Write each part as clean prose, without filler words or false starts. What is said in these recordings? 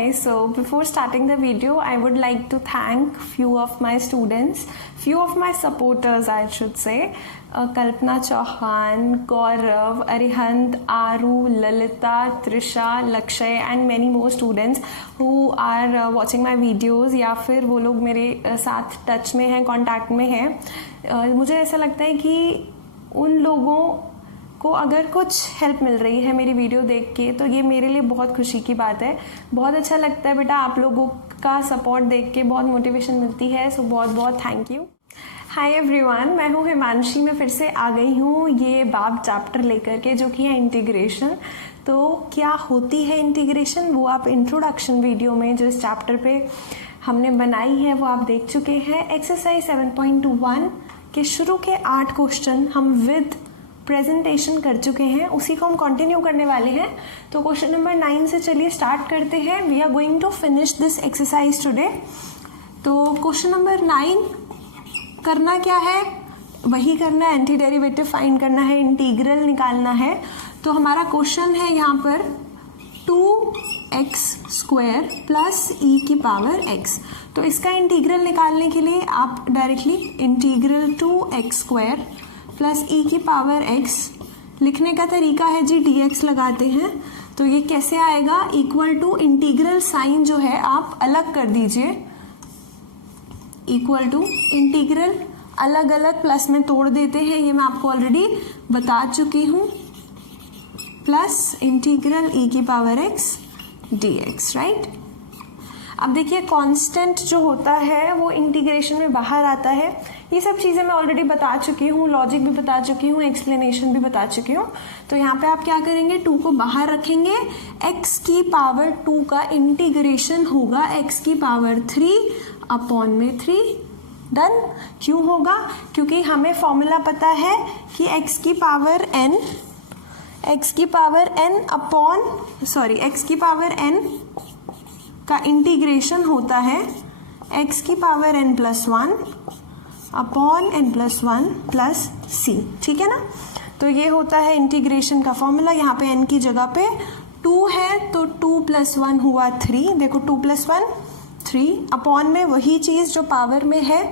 Hi, so before starting the video, I would like to thank few of my students, few of my supporters I should say, Kalpana Chauhan, Gaurav, Arihant, Aru, Lalita, Trisha, Lakshay and many more students who are watching my videos या फिर वो लोग मेरे साथ touch में हैं, contact में हैं। मुझे ऐसा लगता है कि उन लोगों को अगर कुछ हेल्प मिल रही है मेरी वीडियो देख के तो ये मेरे लिए बहुत खुशी की बात है। बहुत अच्छा लगता है बेटा, आप लोगों का सपोर्ट देख के बहुत मोटिवेशन मिलती है। सो बहुत बहुत थैंक यू। हाय एवरीवन, मैं हूँ हिमांशी। मैं फिर से आ गई हूँ ये बाब चैप्टर लेकर के, जो कि है इंटीग्रेशन। तो क्या होती है इंटीग्रेशन, वो आप इंट्रोडक्शन वीडियो में जो इस चैप्टर पे हमने बनाई है वो आप देख चुके हैं। एक्सरसाइज 7.1 के शुरू के 8 क्वेश्चन हम विद प्रेजेंटेशन कर चुके हैं, उसी को हम कंटिन्यू करने वाले हैं। तो क्वेश्चन नंबर 9 से चलिए स्टार्ट करते हैं। We are going to finish this exercise today. तो क्वेश्चन नंबर 9 करना क्या है, वही करना है, एंटी डेरिवेटिव फाइंड करना है, इंटीग्रल निकालना है। तो हमारा क्वेश्चन है यहाँ पर 2x² प्लस e की पावर x। तो इसका इंटीग्रल निकालने के लिए आप directly integral 2x² plus e की पावर x लिखने का तरीका है जी dx लगाते हैं। तो ये कैसे आएगा, इक्वल टू इंटीग्रल साइन जो है आप अलग कर दीजिए, इक्वल टू इंटीग्रल अलग अलग प्लस में तोड़ देते हैं, ये मैं आपको ऑलरेडी बता चुकी हूँ, प्लस इंटीग्रल e की पावर x dx, राइट। अब देखिए कांस्टेंट जो होता है वो इंटीग्रेशन में बाहर आता है। ये सब चीज़ें मैं ऑलरेडी बता चुकी हूँ, लॉजिक भी बता चुकी हूँ, एक्सप्लेनेशन भी बता चुकी हूँ। तो यहाँ पे आप क्या करेंगे, 2 को बाहर रखेंगे, x की पावर 2 का इंटीग्रेशन होगा x की पावर 3 अपॉन में 3। डन। क्यों होगा, क्योंकि हमें फॉर्मूला पता है कि x की पावर n का इंटीग्रेशन होता है x की power n plus 1 upon n plus 1 plus c, ठीक है ना। तो ये होता है इंटीग्रेशन का फॉर्मूला। यहाँ पे n की जगह पे 2 है तो 2 प्लस 1 हुआ 3। देखो 2 प्लस 1 3 अपॉन में वही चीज़ जो पावर में है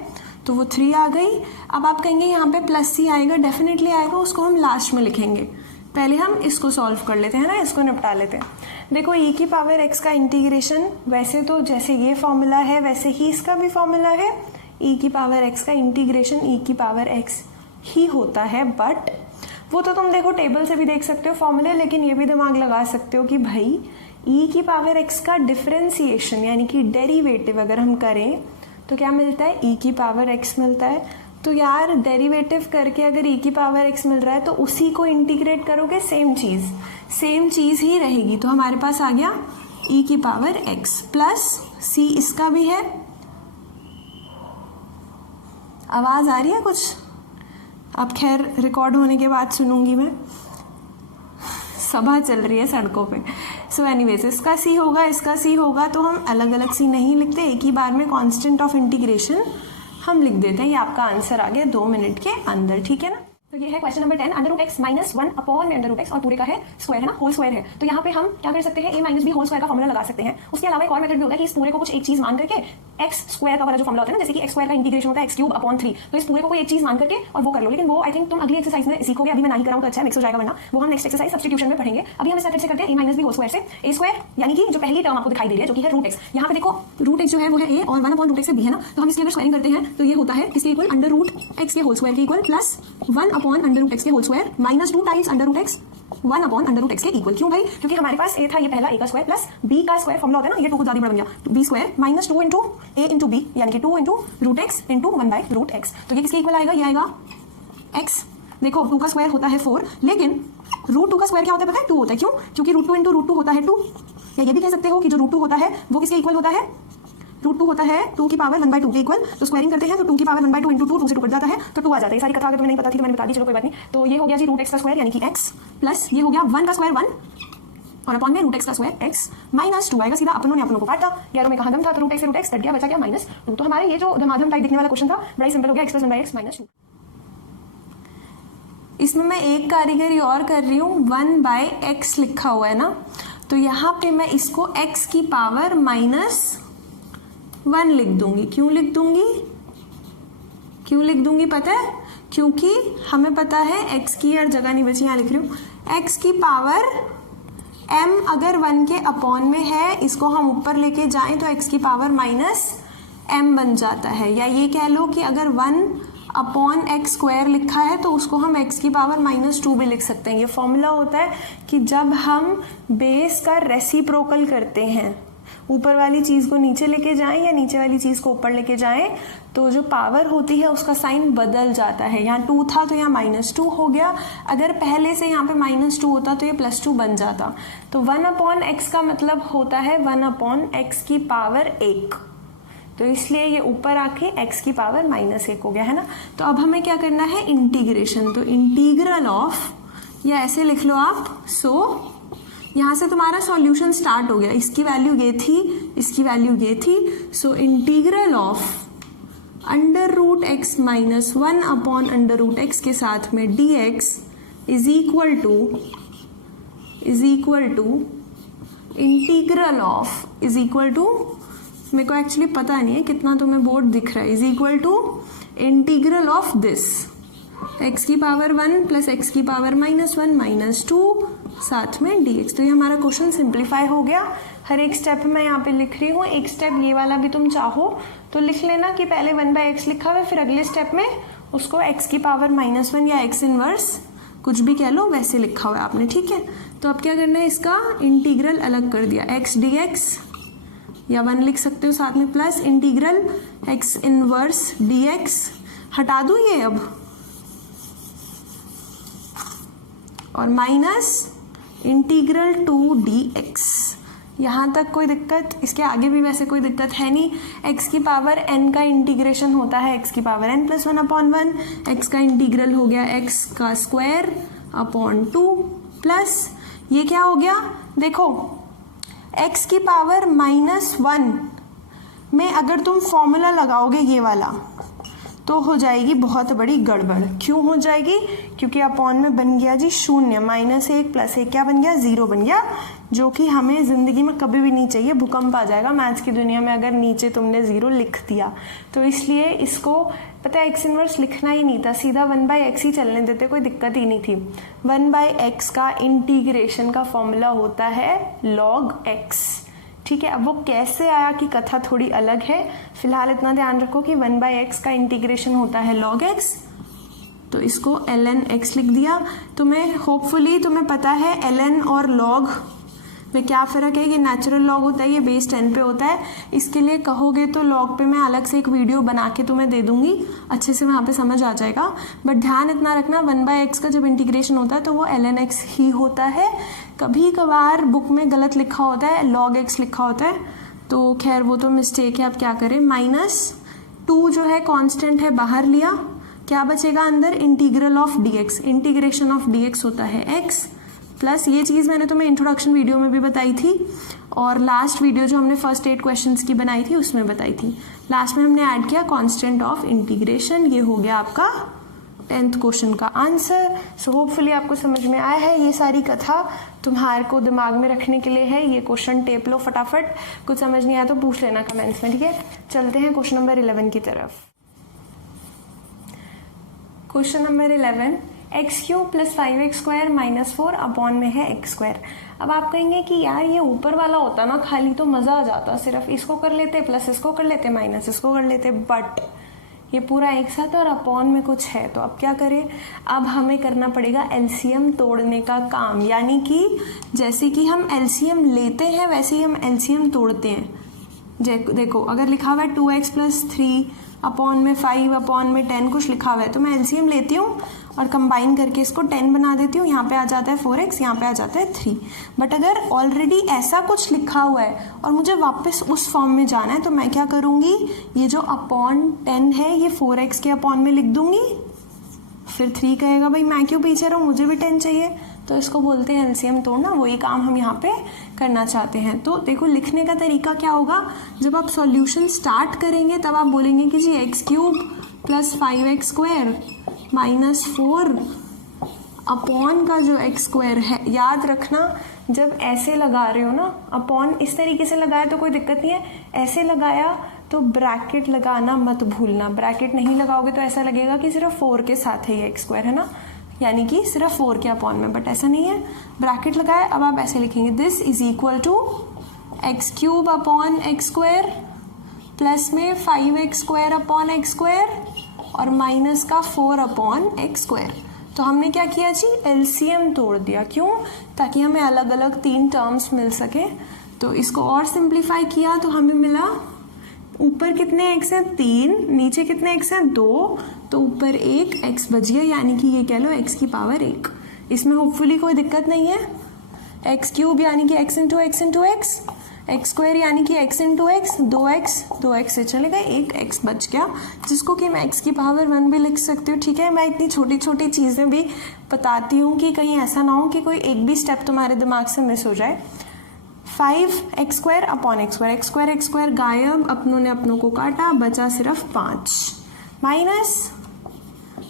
तो वो 3 आ गई। अब आप कहेंगे यहाँ पे प्लस c आएगा, डेफिनेटली आएगा, उसको हम लास्ट में लिखेंगे। पहले हम इसको सॉल्व कर लेते हैं ना, इसको निपटा लेते हैं। देखो e की पावर x का इंटीग्रेशन वैसे तो जैसे ये फॉर्मूला है वैसे ही इसका भी फॉर्मूला है, e की पावर x का इंटीग्रेशन e की पावर x ही होता है। बट वो तो तुम देखो टेबल से भी देख सकते हो फॉर्मूले, लेकिन ये भी दिमाग लगा सकते हो कि भाई e की पावर x का डिफरेंशिएशन यानी कि डेरिवेटिव अगर हम करें तो क्या मिलता है, e की पावर x मिलता है। तो यार डेरिवेटिव करके अगर e की पावर x मिल रहा है तो उसी को इंटीग्रेट करोगे, सेम चीज़ ही रहेगी। तो हमारे पास आ गया e की पावर x प्लस c, इसका भी है। आवाज़ आ रही है कुछ, अब खैर रिकॉर्ड होने के बाद सुनूंगी मैं, सभा चल रही है सड़कों पे। सो एनीवेज इसका c होगा, इसका c होगा, तो हम अलग अलग c नहीं लिखते, एक ही बार में कांस्टेंट ऑफ इंटीग्रेशन हम लिख देते हैं। ये आपका आंसर आ गया 2 मिनट के अंदर, ठीक है ना। तो ये है question number 10, √x minus 1 upon √x और पूरे का है स्क्वायर, है ना, होल स्क्वायर है। तो यहाँ पे हम क्या कर सकते हैं, a minus B whole square का फॉर्मूला लगा सकते हैं। उसके अलावा एक और मेथड भी होता है कि इस पूरे को कुछ एक चीज मान करके x स्क्वायर का वाला जो फॉर्मूला होता है ना, जैसे कि x स्क्वायर का इंटीग्रेशन होता है x³ अपॉन 3, तो इस पूरे को कोई एक चीज मान करके और वो कर लो। लेकिन वो आई थिंक तुम अगली एक्सरसाइज में सीखोगे, अभी मैं नहीं कराऊँ तो अच्छा मिक्स हो जाएगा, वरना वो हम नेक्स्ट एक्सरसाइज सब्स्टिट्यूशन में पढ़ेंगे। अभी हम इस मेथड से करते हैं a minus B whole square से a स्क्वायर, यानी कि जो पहली टर्म आपको दिखाई दे रही है जो कि है √x। यहाँ पे देखो √x जो है वो है a और 1 अपॉन √x से b है ना, तो हम इसकी अगर स्क्वायरिंग करते हैं तो ये होता है किसके इक्वल, √x के होल स्क्वायर के इक्वल प्लस 1 अपॉन √x के whole square minus 2 times √x 1 upon √x के इक्वल। क्यों भाई, क्योंकि हमारे पास a था, ये पहला a का स्क्वायर प्लस b का स्क्वायर फॉर्मूला होता है ना, ये 2 को ज्यादा बड़ा बन गया, b square minus 2 into a into b, यानी कि 2 इंटू √x इंटू 1/√x। तो ये किसके इक्वल आएगा, ये आएगा x। देखो 2 का स्क्वायर होता है 4, लेकिन √2 का स्क्वायर क्या होता है पता है, 2 होता है। क्यों, क्योंकि √2 इंटू √2 होता है 2। या ये भी कह सकते हो कि जो √2 होता है वो किसके इक्वल होता है, √2 होता है 2 की पावर 1/2 के इक्वल। तो स्क्वायरिंग करते हैं तो 2 की पावर 1/2 इंटू 2 से 2 कट जाता है तो 2 आ जाता है। ये सारी कथा अगर तुम्हें नहीं पता थी तो मैंने बता दी, चलो कोई बात नहीं। तो ये हो गया जी √x का स्क्वायर यानी कि x प्लस ये हो गया 1 का स्क्वायर 1 और अपॉन में √x का स्क्वायर x माइनस 2 आएगा सीधा, अपनों ने अपनों को काटा, यारों में कहा दम था तो √x से √x कट गया, बचा गया -2। तो हमारे ये जो धमाधम टाइप दिखने वाला क्वेश्चन था बड़ा ही सिंपल हो गया, x प्लस 1/x -2। इसमें मैं एक कारीगरी और कर रही हूँ, 1/x लिखा हुआ है ना, तो यहाँ पे मैं इसको x की पावर -1 लिख दूंगी। क्यों लिख दूंगी पता है? क्योंकि हमें पता है x की, यार जगह नहीं बची, यहाँ लिख रही हूँ, x की पावर m अगर 1 के अपॉन में है, इसको हम ऊपर लेके जाएं तो x की पावर -m बन जाता है। या ये कह लो कि अगर 1/x² लिखा है तो उसको हम x की पावर -2 भी लिख सकते हैं। ये फॉर्मूला होता है कि जब हम बेस का रेसिप्रोकल करते हैं, ऊपर वाली चीज को नीचे लेके जाएं या नीचे वाली चीज को ऊपर लेके जाएं, तो जो पावर होती है उसका साइन बदल जाता है। यहाँ 2 था तो यहाँ -2 हो गया। अगर पहले से यहाँ पे -2 होता तो ये +2 बन जाता। तो 1/x का मतलब होता है 1/x की पावर 1। तो इसलिए ये ऊपर आके x की पावर -1 हो गया है ना। तो अब हमें क्या करना है? इंटीग्रेशन। तो इंटीग्रल ऑफ, या ऐसे लिख लो आप, सो यहाँ से तुम्हारा सॉल्यूशन स्टार्ट हो गया। इसकी वैल्यू ये थी, इसकी वैल्यू ये थी। So integral of √x - 1/√x के साथ में dx is equal to integral of, is equal to, मेरे को एक्चुअली पता नहीं है कितना तुम्हें बोर्ड दिख रहा है, is equal to integral of this x की पावर 1 प्लस x की पावर -1 -2 साथ में dx। तो ये हमारा क्वेश्चन सिंप्लीफाई हो गया। हर एक स्टेप मैं यहाँ पे लिख रही हूँ। एक स्टेप ये वाला भी तुम चाहो तो लिख लेना कि पहले 1/x लिखा हुआ है, फिर अगले स्टेप में उसको x की पावर -1 या x इनवर्स कुछ भी कह लो वैसे लिखा हुआ है आपने, ठीक है। तो अब क्या करना है? इसका इंटीग्रल अलग कर दिया, x dx, या 1 लिख सकते हो साथ में, plus integral x inverse dx, हटा दूं ये अब, और माइनस इंटीग्रल 2 dx। यहाँ तक कोई दिक्कत? इसके आगे भी वैसे कोई दिक्कत है नहीं। x की पावर n का इंटीग्रेशन होता है x की पावर n + 1/1, x का इंटीग्रल हो गया x² प्लस ये क्या हो गया? देखो x की पावर -1 में अगर तुम फॉर्मूला लगाओगे ये वाला तो हो जाएगी बहुत बड़ी गड़बड़। क्यों हो जाएगी? क्योंकि अपॉन में बन गया जी 0, -1 + 1 क्या बन गया? 0 बन गया, जो कि हमें जिंदगी में कभी भी नहीं चाहिए। भूकंप आ जाएगा मैथ्स की दुनिया में अगर नीचे तुमने 0 लिख दिया। तो इसलिए इसको पता है x इनवर्स लिखना ही नहीं था, सीधा 1/x ही चलने देते, कोई दिक्कत ही नहीं थी। 1/x का इंटीग्रेशन का फॉर्मूला होता है log x, ठीक है। अब वो कैसे आया कि कथा थोड़ी अलग है। फिलहाल इतना ध्यान रखो कि 1/x का इंटीग्रेशन होता है log x, तो इसको ln x लिख दिया। तुम्हें होपफुली तुम्हें पता है ln और log में क्या फ़र्क है। ये नेचुरल लॉग होता है, ये बेस 10 पे होता है। इसके लिए कहोगे तो लॉग पे मैं अलग से एक वीडियो बना के तुम्हें दे दूंगी, अच्छे से वहाँ पे समझ आ जाएगा। बट ध्यान इतना रखना 1/x का जब इंटीग्रेशन होता है तो वो ln x ही होता है। कभी कभार बुक में गलत लिखा होता है, log x लिखा होता है, तो खैर वो तो मिस्टेक है, अब क्या करें। -2 जो है कांस्टेंट है, बाहर लिया, क्या बचेगा अंदर? Integral of dx। Integration of dx होता है x, प्लस ये चीज़ मैंने तुम्हें इंट्रोडक्शन वीडियो में भी बताई थी, और लास्ट वीडियो जो हमने फर्स्ट 8 क्वेश्चंस की बनाई थी उसमें बताई थी। लास्ट में हमने ऐड किया कांस्टेंट ऑफ इंटीग्रेशन। ये हो गया आपका 10th क्वेश्चन का आंसर। सो होपफुली आपको समझ में आया है। ये सारी कथा तुम्हारे को दिमाग में रखने के लिए है। ये क्वेश्चन टेप लो फटाफट, कुछ समझ नहीं आया तो पूछ लेना कमेंट्स में, ठीक है। चलते हैं क्वेश्चन नंबर 11 की तरफ। Question number 11, x³ + 5x² - 4 upon में है x²। अब आप कहेंगे कि यार ये ऊपर वाला होता ना खाली तो मज़ा आ जाता, सिर्फ इसको कर लेते, प्लस इसको कर लेते, माइनस इसको कर लेते, बट ये पूरा एक साथ और अपॉन में कुछ है। तो अब क्या करें? अब हमें करना पड़ेगा एलसीएम तोड़ने का काम, यानी कि जैसे कि हम एलसीएम लेते हैं वैसे ही हम एलसीएम तोड़ते हैं। देखो अगर लिखा हुआ है 2x + 3 अपॉन में 5 अपॉन में 10 कुछ लिखा हुआ है, तो मैं एलसीएम लेती हूँ और कंबाइन करके इसको 10 बना देती हूँ। यहाँ पे आ जाता है 4x, यहाँ पे आ जाता है 3। बट अगर ऑलरेडी ऐसा कुछ लिखा हुआ है और मुझे वापस उस फॉर्म में जाना है, तो मैं क्या करूँगी? ये जो अपॉन 10 है ये 4x के अपॉन में लिख दूंगी। फिर 3 कहेगा भाई मैं क्यों पीछे रहूँ, मुझे भी 10 चाहिए, तो इसको बोलते हैं एलसीएम तोड़ना। वही काम हम यहाँ पे करना चाहते हैं। तो देखो लिखने का तरीका क्या होगा, जब आप सॉल्यूशन स्टार्ट करेंगे तब आप बोलेंगे कि जी x³ + 5x² - 4 अपॉन का जो एक्स स्क्वायर है, याद रखना जब ऐसे लगा रहे हो ना, अपॉन इस तरीके से लगाया तो कोई दिक्कत नहीं है, ऐसे लगाया तो ब्रैकेट लगाना मत भूलना। ब्रैकेट नहीं लगाओगे तो ऐसा लगेगा कि सिर्फ 4 के साथ है ये एक्स स्क्वायर, है ना, यानी कि सिर्फ 4 के अपॉन में, बट ऐसा नहीं है, ब्रैकेट लगाया। अब आप ऐसे लिखेंगे this is equal to X cube upon X square plus में 5x square upon X square और माइनस का 4 अपॉन एक्स स्क्वायर। तो हमने क्या किया जी, एलसीएम तोड़ दिया। क्यों? ताकि हमें अलग अलग 3 टर्म्स मिल सके। तो इसको और सिंप्लीफाई किया तो हमें मिला ऊपर कितने एक्स हैं 3, नीचे कितने एक्स हैं 2, तो ऊपर 1 एक्स बच गया, यानी कि ये कह लो एक्स की पावर 1। इसमें होपफुली कोई दिक्कत नहीं है। एक्स क्यूब यानी कि x into x into x, x square यानी कि एक्स इंटू एक्स, 2x से चले गए, 1 एक्स बच गया, जिसको कि मैं एक्स की पावर 1 भी लिख सकती हूँ। ठीक है, मैं इतनी छोटी छोटी चीज़ें भी बताती हूँ कि कहीं ऐसा ना हो कि कोई एक भी स्टेप तुम्हारे दिमाग से मिस हो जाए। 5x square upon X square गायब, अपनों ने अपनों को काटा, बचा सिर्फ 5 माइनस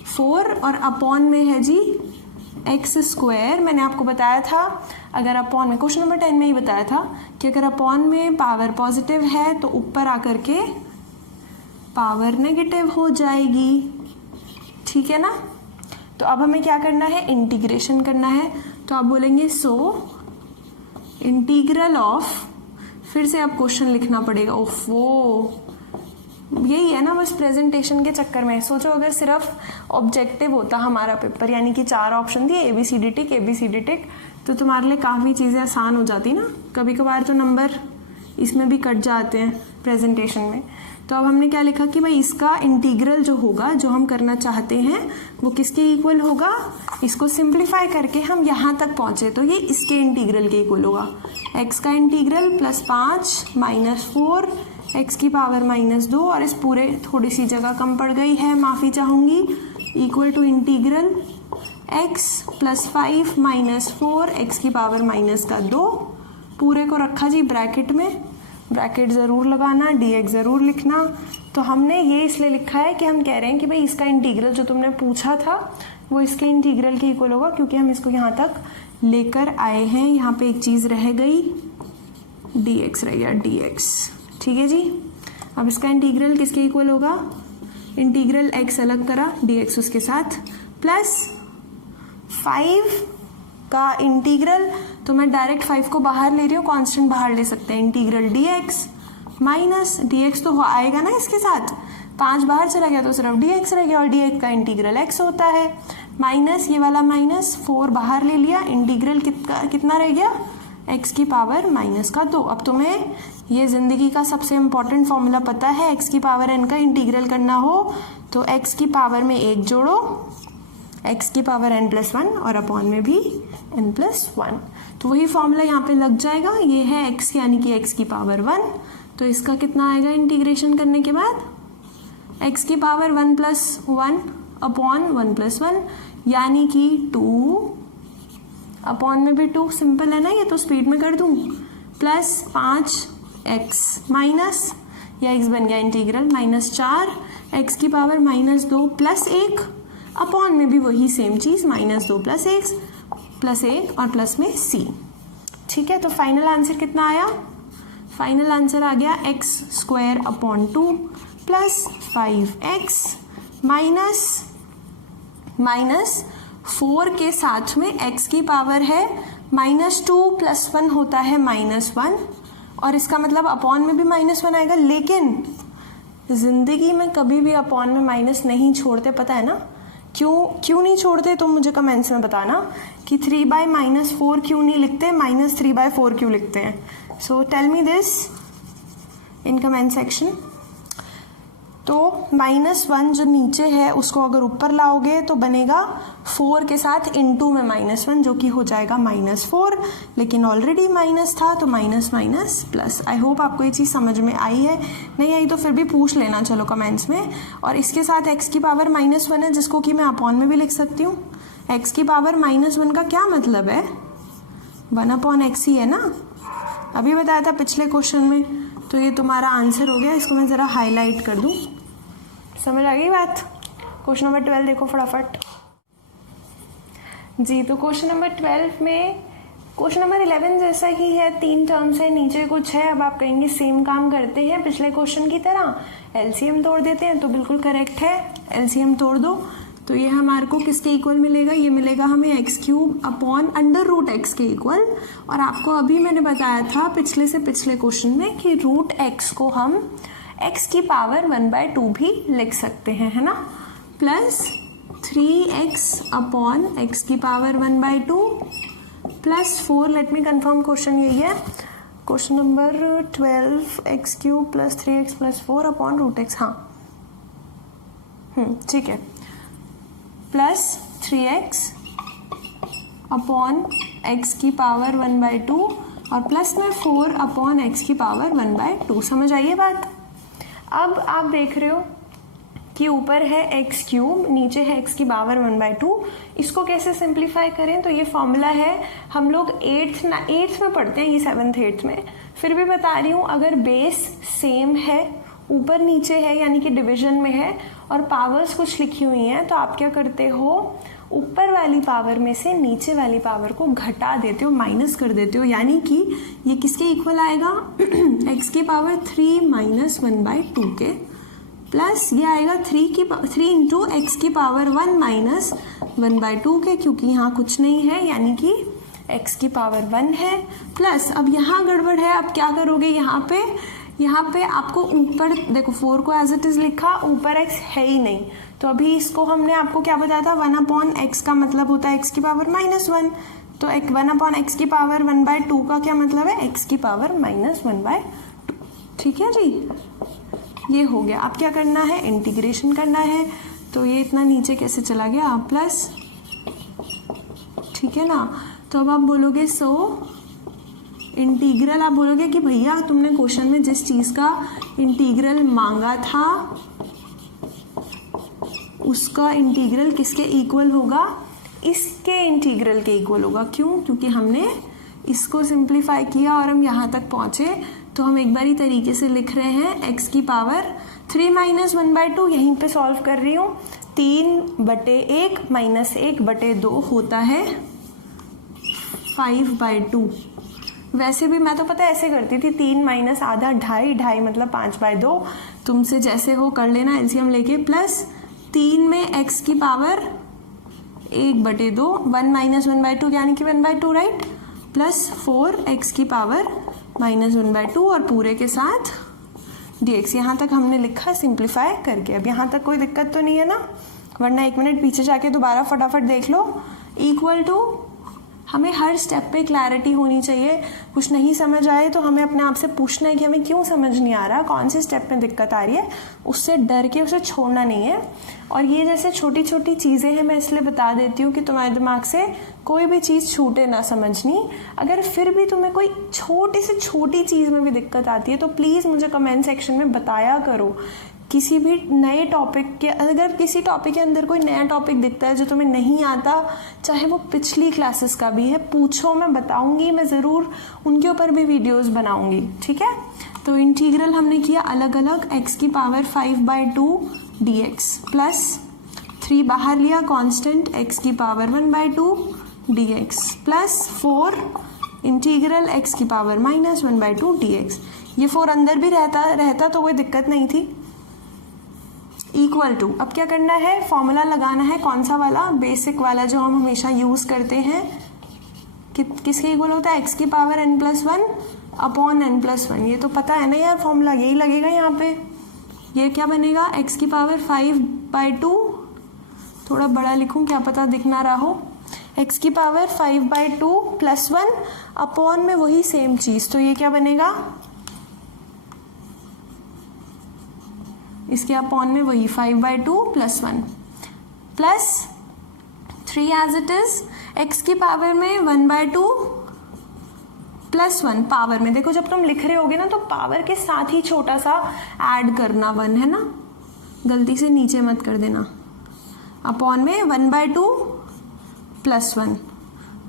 4 और अपॉन में है जी एक्स स्क्वायर। मैंने आपको बताया था, अगर अपॉन में, क्वेश्चन नंबर 10 में ही बताया था कि अगर अपॉन में पावर पॉजिटिव है तो ऊपर आकर के पावर नेगेटिव हो जाएगी। ठीक है ना। तो अब हमें क्या करना है, इंटीग्रेशन करना है। तो आप बोलेंगे सो इंटीग्रल ऑफ, फिर से अब क्वेश्चन लिखना पड़ेगा। ओफो, यही है ना, बस प्रेजेंटेशन के चक्कर में। सोचो अगर सिर्फ ऑब्जेक्टिव होता हमारा पेपर, यानी कि 4 ऑप्शन दिए ABCD टिक, तो तुम्हारे लिए काफ़ी चीज़ें आसान हो जाती ना। कभी कभार तो नंबर इसमें भी कट जाते हैं प्रेजेंटेशन में। तो अब हमने क्या लिखा कि भाई इसका इंटीग्रल जो होगा, जो हम करना चाहते हैं, वो किसके इक्वल होगा। इसको सिंप्लीफाई करके हम यहाँ तक पहुँचे तो ये इसके इंटीग्रल के इक्वल होगा। एक्स का इंटीग्रल प्लस 5 माइनस 4 एक्स की पावर माइनस 2, और इस पूरे थोड़ी सी जगह कम पड़ गई है, माफ़ी चाहूँगी, equal to integral x plus 5 minus 4 X की पावर माइनस का 2, पूरे को रखा जी ब्रैकेट में। ब्रैकेट ज़रूर लगाना, dx ज़रूर लिखना। तो हमने ये इसलिए लिखा है कि हम कह रहे हैं कि भाई इसका इंटीग्रल जो तुमने पूछा था वो इसके इंटीग्रल के इक्वल होगा, क्योंकि हम इसको यहाँ तक लेकर आए हैं। यहाँ पे एक चीज़ रह गई, dx रह गया, dx। ठीक है जी। अब इसका इंटीग्रल किसके इक्वल होगा, इंटीग्रल x अलग करा, dx उसके साथ, प्लस 5 का इंटीग्रल, तो मैं डायरेक्ट 5 को बाहर ले रही हूँ, कांस्टेंट बाहर ले सकते हैं, इंटीग्रल dx माइनस dx तो आएगा ना इसके साथ, 5 बाहर चला गया तो सिर्फ dx रह गया, और dx का इंटीग्रल x होता है, माइनस ये वाला माइनस 4 बाहर ले लिया, इंटीग्रल कितना रह गया, x की पावर माइनस का 2। अब तुम्हें ये जिंदगी का सबसे इंपॉर्टेंट फॉर्मूला पता है, x की पावर n का इंटीग्रल करना हो तो x की पावर में 1 जोड़ो, x की पावर n+1 और अपॉन में भी n+1, तो वही फॉर्मूला यहाँ पे लग जाएगा। ये है x यानी कि x की पावर 1, तो इसका कितना आएगा इंटीग्रेशन करने के बाद, x की पावर 1+1 अपॉन 1+1 यानी कि 2, अपॉन में भी 2, सिंपल है ना, ये तो स्पीड में कर दूँ, प्लस 5x माइनस, या x बन गया इंटीग्रल माइनस 4 x की पावर -2 प्लस 1, अपॉन में भी वही सेम चीज़ -2 प्लस 1 और प्लस में c। ठीक है, तो फाइनल आंसर कितना आया, फाइनल आंसर आ गया x square upon 2 plus 5x minus 4 के साथ में x की पावर है -2 प्लस 1 होता है -1, और इसका मतलब अपॉन में भी -1 आएगा। लेकिन जिंदगी में कभी भी अपॉन में माइनस नहीं छोड़ते, पता है ना क्यों नहीं छोड़ते, तो मुझे कमेंट्स में बताना कि 3/-4 क्यों नहीं लिखते, -3/4 क्यों लिखते हैं। So tell me this in comment section. तो -1 जो नीचे है उसको अगर ऊपर लाओगे तो बनेगा 4 के साथ इनटू में -1, जो कि हो जाएगा -4, लेकिन ऑलरेडी माइनस था तो माइनस प्लस। आई होप आपको ये चीज़ समझ में आई है, नहीं आई तो फिर भी पूछ लेना चलो कमेंट्स में। और इसके साथ x की पावर -1 है, जिसको कि मैं अपॉन में भी लिख सकती हूँ। x की पावर -1 का क्या मतलब है, 1/x ही है ना, अभी बताया था पिछले क्वेश्चन में। तो ये तुम्हारा आंसर हो गया, इसको मैं ज़रा हाईलाइट कर दूँ, समझ आ गई बात। क्वेश्चन नंबर 12 देखो फटाफट। जी, तो क्वेश्चन नंबर 12 में क्वेश्चन नंबर 11 जैसा ही है, 3 टर्म्स है, नीचे कुछ है। अब आप कहेंगे सेम काम करते हैं पिछले क्वेश्चन की तरह, एलसीएम तोड़ देते हैं। तो बिल्कुल करेक्ट है, एलसीएम तोड़ दो। तो ये हमारे को किसके इक्वल मिलेगा? ये मिलेगा हमें x³ upon under root x के इक्वल। और आपको अभी मैंने बताया था पिछले से पिछले क्वेश्चन में कि रूट x को हम x की पावर 1/2 भी लिख सकते हैं, है ना, प्लस 3x अपॉन x की power 1/2 plus 4। Let me confirm, question यही है, question number 12, x³ plus 3x plus 4 upon root x। हाँ, ठीक है, प्लस 3x अपॉन x की पावर 1/2 और प्लस में 4 अपॉन x की पावर 1/2। समझ आइए बात? अब आप देख रहे हो कि ऊपर है x³, नीचे है x की पावर 1/2। इसको कैसे सिंप्लीफाई करें? तो ये फॉर्मूला है, हम लोग 8th में पढ़ते हैं, ये 7th 8th में। फिर भी बता रही हूँ, अगर बेस सेम है, ऊपर नीचे है, यानी कि डिवीजन में है, और पावर्स कुछ लिखी हुई हैं, तो आप क्या करते हो, ऊपर वाली पावर में से नीचे वाली पावर को घटा देते हो, माइनस कर देते हो। यानी कि ये किसके इक्वल आएगा? x की पावर 3 माइनस 1/2 के, प्लस ये आएगा 3 इंटू एक्स की पावर 1 माइनस 1/2 के, क्योंकि यहाँ कुछ नहीं है, यानी कि x की पावर 1 है। प्लस अब यहाँ गड़बड़ है, अब क्या करोगे? यहाँ पे आपको ऊपर देखो, 4 को एज इट इज लिखा, ऊपर x है ही नहीं। तो अभी इसको हमने आपको क्या बताया था, 1/x का मतलब होता है x की पावर -1। तो 1/x की पावर 1/2 का क्या मतलब है? x की पावर -1/2। ठीक है जी, ये हो गया। अब क्या करना है? इंटीग्रेशन करना है। तो ये इतना नीचे कैसे चला गया? प्लस, ठीक है ना। तो अब आप बोलोगे इंटीग्रल, आप बोलोगे कि भैया तुमने क्वेश्चन में जिस चीज का इंटीग्रल मांगा था उसका इंटीग्रल किसके इक्वल होगा? इसके इंटीग्रल के इक्वल होगा। क्यों? क्योंकि हमने इसको सिंप्लीफाई किया और हम यहाँ तक पहुंचे। तो हम एक बारी तरीके से लिख रहे हैं, x की पावर 3 माइनस 1/2, यहीं पे सॉल्व कर रही हूँ। 3/1 माइनस 1/2 होता है 5/2। वैसे भी मैं तो पता है ऐसे करती थी, 3 माइनस आधा, 2.5 मतलब 5/2। तुमसे जैसे हो कर लेना एलसीएम लेके। प्लस 3 में x की पावर 1/2, 1 माइनस 1/2 यानी कि 1/2, राइट। प्लस 4x की पावर -1/2 और पूरे के साथ dx। यहाँ तक हमने लिखा सिंप्लीफाई करके। अब यहाँ तक कोई दिक्कत तो नहीं है ना? वरना 1 मिनट पीछे जाके दोबारा फटाफट देख लो। इक्वल टू, हमें हर स्टेप पे क्लैरिटी होनी चाहिए। कुछ नहीं समझ आए तो हमें अपने आप से पूछना है कि हमें क्यों समझ नहीं आ रहा, कौन से स्टेप में दिक्कत आ रही है। उससे डर के उसे छोड़ना नहीं है। और ये जैसे छोटी छोटी चीज़ें हैं, मैं इसलिए बता देती हूँ कि तुम्हारे दिमाग से कोई भी चीज़ छूटे ना समझनी। अगर फिर भी तुम्हें कोई छोटी से छोटी चीज़ में भी दिक्कत आती है तो प्लीज़ मुझे कमेंट सेक्शन में बताया करो। किसी भी नए टॉपिक के, अगर किसी टॉपिक के अंदर कोई नया टॉपिक दिखता है जो तुम्हें नहीं आता, चाहे वो पिछली क्लासेस का भी है, पूछो, मैं बताऊंगी, मैं ज़रूर उनके ऊपर भी वीडियोस बनाऊंगी। ठीक है। तो इंटीग्रल हमने किया अलग अलग, x की पावर 5/2 dx प्लस 3 बाहर लिया कांस्टेंट, x की power 1/2 dx plus 4 integral x की पावर -1/2 dx। ये 4 अंदर भी रहता तो कोई दिक्कत नहीं थी। इक्वल टू, अब क्या करना है? फॉर्मूला लगाना है। कौन सा वाला? बेसिक वाला जो हम हमेशा यूज करते हैं। किसके इक्वल होता है? x की पावर n+1 अपॉन n+1। ये तो पता है ना यार, फॉर्मूला यही लगेगा यहाँ पे। ये क्या बनेगा? x की पावर 5/2, थोड़ा बड़ा लिखूं क्या पता दिख ना रहा हो, x की पावर 5/2 + 1 अपॉन में वही सेम चीज। तो ये क्या बनेगा? इसके अपॉन में वही 5/2 + 1 plus 3 as it is. x की पावर में 1/2 + 1 पावर में, देखो जब तुम लिख रहे होगे ना तो पावर के साथ ही छोटा सा ऐड करना 1, है ना, गलती से नीचे मत कर देना। अपॉन में 1/2 + 1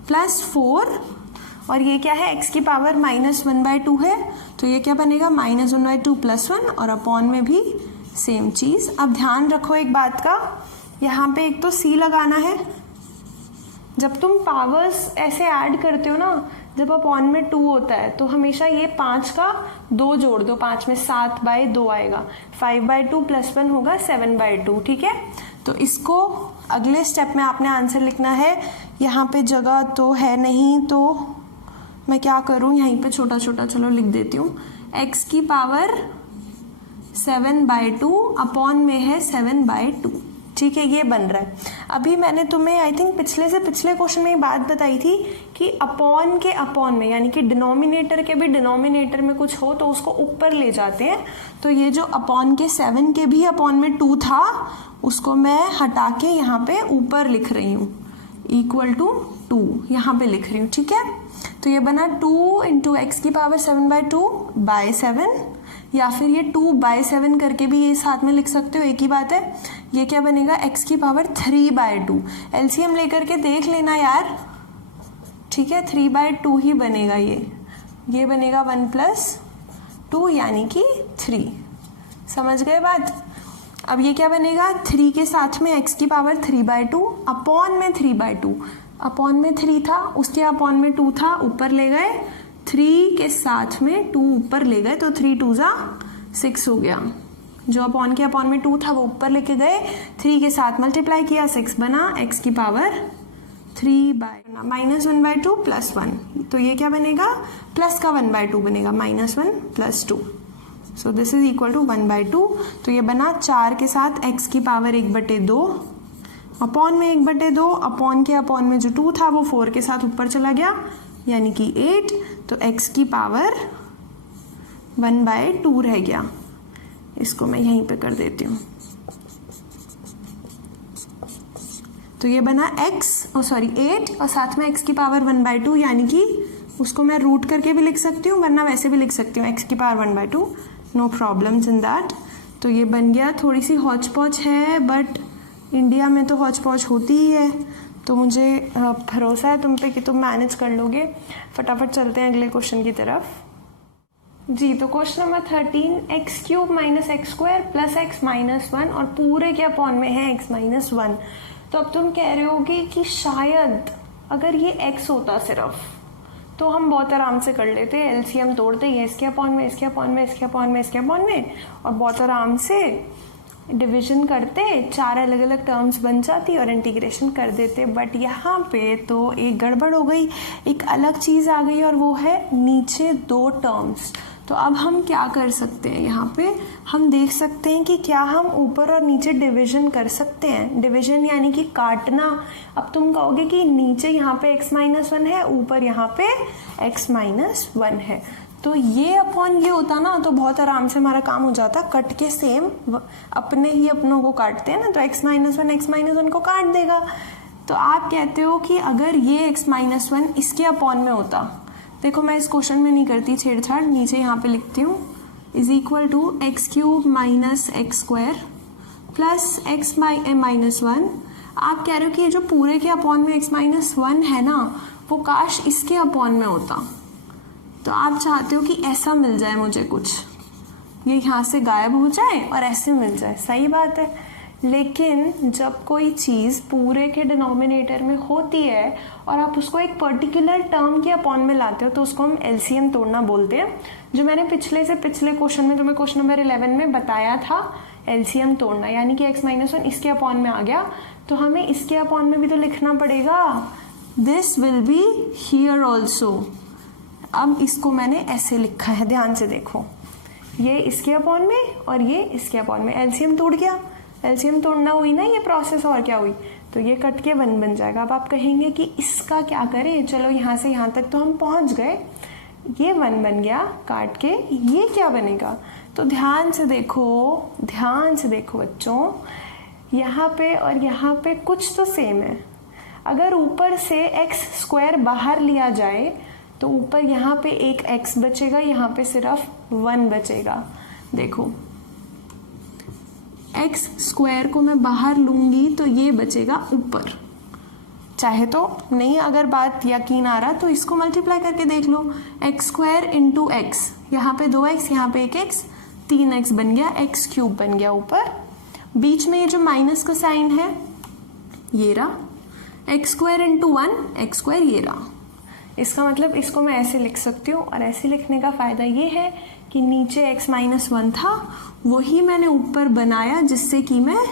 प्लस 4, और ये क्या है? x की पावर -1/2 है, तो ये क्या बनेगा? -1/2 + 1 और अपॉन में भी सेम चीज। अब ध्यान रखो एक बात का, यहाँ पे एक तो c लगाना है, जब तुम पावर्स ऐसे ऐड करते हो ना, जब अपॉन में 2 होता है तो हमेशा ये 5 का 2 जोड़ दो, 5 में 7/2 आएगा, 5/2 + 1 होगा 7/2, ठीक है। तो इसको अगले स्टेप में आपने आंसर लिखना है। यहाँ पे जगह तो है नहीं, तो मैं क्या करूँ, यहीं पे छोटा छोटा चलो लिख देती हूँ। x की पावर 7/2 अपॉन में है 7/2, ठीक है, ये बन रहा है। अभी मैंने तुम्हें आई थिंक पिछले से पिछले क्वेश्चन में ये बात बताई थी कि अपॉन के अपॉन में, यानी कि डिनोमिनेटर के भी डिनोमिनेटर में कुछ हो तो उसको ऊपर ले जाते हैं। तो ये जो अपॉन के 7 के भी अपॉन में 2 था, उसको मैं हटा के यहाँ पे ऊपर लिख रही हूँ, इक्वल टू 2 यहाँ पे लिख रही हूँ, ठीक है। तो ये बना 2 × x की पावर 7/2/7, या फिर ये 2/7 करके भी ये साथ में लिख सकते हो, एक ही बात है। ये क्या बनेगा, x की पावर 3/2। एलसीएम लेकर के देख लेना यार, ठीक है, 3/2 ही बनेगा। ये बनेगा 1 + 2 यानी कि 3। समझ गए बात। अब ये क्या बनेगा, 3 के साथ में x की पावर 3/2 अपॉन में 3/2, अपॉन में 3 था, उसके अपॉन में 2 था, ऊपर ले गए, 3 के साथ में 2 ऊपर ले गए, तो 3 × 2 = 6 हो गया। जो अपॉन के अपॉन में 2 था वो ऊपर लेके गए, 3 के साथ मल्टीप्लाई किया, 6 बना, x की पावर 3/-1/2 + 1, तो ये क्या बनेगा, प्लस का 1/2 बनेगा, -1 + 2, so this is equal to 1/2। तो ये बना 4 के साथ x की पावर 1/2 अपॉन में 1/2, अपॉन के अपॉन में जो 2 था वो 4 के साथ ऊपर चला गया, यानी कि 8, तो x की पावर 1/2 रह गया। इसको मैं यहीं पे कर देती हूँ। तो ये बना 8 और साथ में x की पावर 1/2, यानी कि उसको मैं रूट करके भी लिख सकती हूँ, वरना वैसे भी लिख सकती हूँ, x की power 1/2, no problems in that. तो ये बन गया, थोड़ी सी हौच पौच है, बट इंडिया में तो हौच पौच होती ही है, तो मुझे भरोसा है तुम पे कि तुम मैनेज कर लोगे। फटाफट चलते हैं अगले क्वेश्चन की तरफ। जी, तो question number 13, x³ - x² + x - 1 और पूरे के अपॉन में है x - 1। तो अब तुम कह रहे होगे कि शायद अगर ये x होता सिर्फ, तो हम बहुत आराम से कर लेते, एलसीएम तोड़ते, ये इसके अपॉन में, इसके अपॉन में, इसके अपॉन में, इसके अपॉन में, और बहुत आराम से डिवीजन करते, 4 अलग अलग टर्म्स बन जाती और इंटीग्रेशन कर देते। बट यहाँ पे तो एक गड़बड़ हो गई, एक अलग चीज़ आ गई, और वो है नीचे 2 टर्म्स। तो अब हम क्या कर सकते हैं, यहाँ पे हम देख सकते हैं कि क्या हम ऊपर और नीचे डिवीजन कर सकते हैं। डिवीजन यानी कि काटना। अब तुम कहोगे कि नीचे यहाँ पे x - 1 है, ऊपर यहाँ पे x - 1 है, तो ये अपॉन ये होता ना, तो बहुत आराम से हमारा काम हो जाता, कट के सेम अपने ही अपनों को काटते हैं ना, तो x - 1 को काट देगा। तो आप कहते हो कि अगर ये x - 1 इसके अपॉन में होता, देखो मैं इस क्वेश्चन में नहीं करती छेड़छाड़, नीचे यहाँ पे लिखती हूँ, is equal to x³ - x² plus x - 1। आप कह रहे हो कि ये जो पूरे के अपॉन में x - 1 है ना, वो काश इसके अपॉन में होता। तो आप चाहते हो कि ऐसा मिल जाए मुझे कुछ, ये यहाँ से गायब हो जाए और ऐसे मिल जाए, सही बात है। लेकिन जब कोई चीज़ पूरे के डिनोमिनेटर में होती है और आप उसको एक पर्टिकुलर टर्म के अपॉन में लाते हो, तो उसको हम एलसीएम तोड़ना बोलते हैं, जो मैंने पिछले क्वेश्चन में तुम्हें क्वेश्चन नंबर 11 में बताया था, एलसीएम तोड़ना। यानी कि x - 1 इसके अपॉन में आ गया, तो हमें इसके अपॉन में भी तो लिखना पड़ेगा, this will be here also. अब इसको मैंने ऐसे लिखा है, ध्यान से देखो, ये इसके अपॉन में और ये इसके अपॉन में, एलसीएम टूट गया, एलसीएम तोड़ना हुई ना ये प्रोसेस, और क्या हुई, तो ये कट के 1 बन जाएगा। अब आप कहेंगे कि इसका क्या करें, चलो यहाँ से यहाँ तक तो हम पहुँच गए, ये 1 बन गया, काट के ये क्या बनेगा। तो ध्यान से देखो बच्चों, यहाँ पे और यहाँ पे कुछ तो सेम है। अगर ऊपर से x² बाहर लिया जाए तो ऊपर यहाँ पे एक x बचेगा, यहाँ पे सिर्फ 1 बचेगा। देखो x² को मैं बाहर लूंगी तो ये बचेगा ऊपर, चाहे तो नहीं, अगर बात यकीन आ रहा तो इसको मल्टीप्लाई करके देख लो, x² × x, यहाँ पे 2x, यहाँ पे 1x, 3x बन गया, x³ बन गया ऊपर। बीच में ये जो माइनस का साइन है ये रहा, x square into 1 x square ये रहा। इसका मतलब इसको मैं ऐसे लिख सकती हूँ, और ऐसे लिखने का फ़ायदा ये है कि नीचे x माइनस 1 था वही मैंने ऊपर बनाया जिससे कि मैं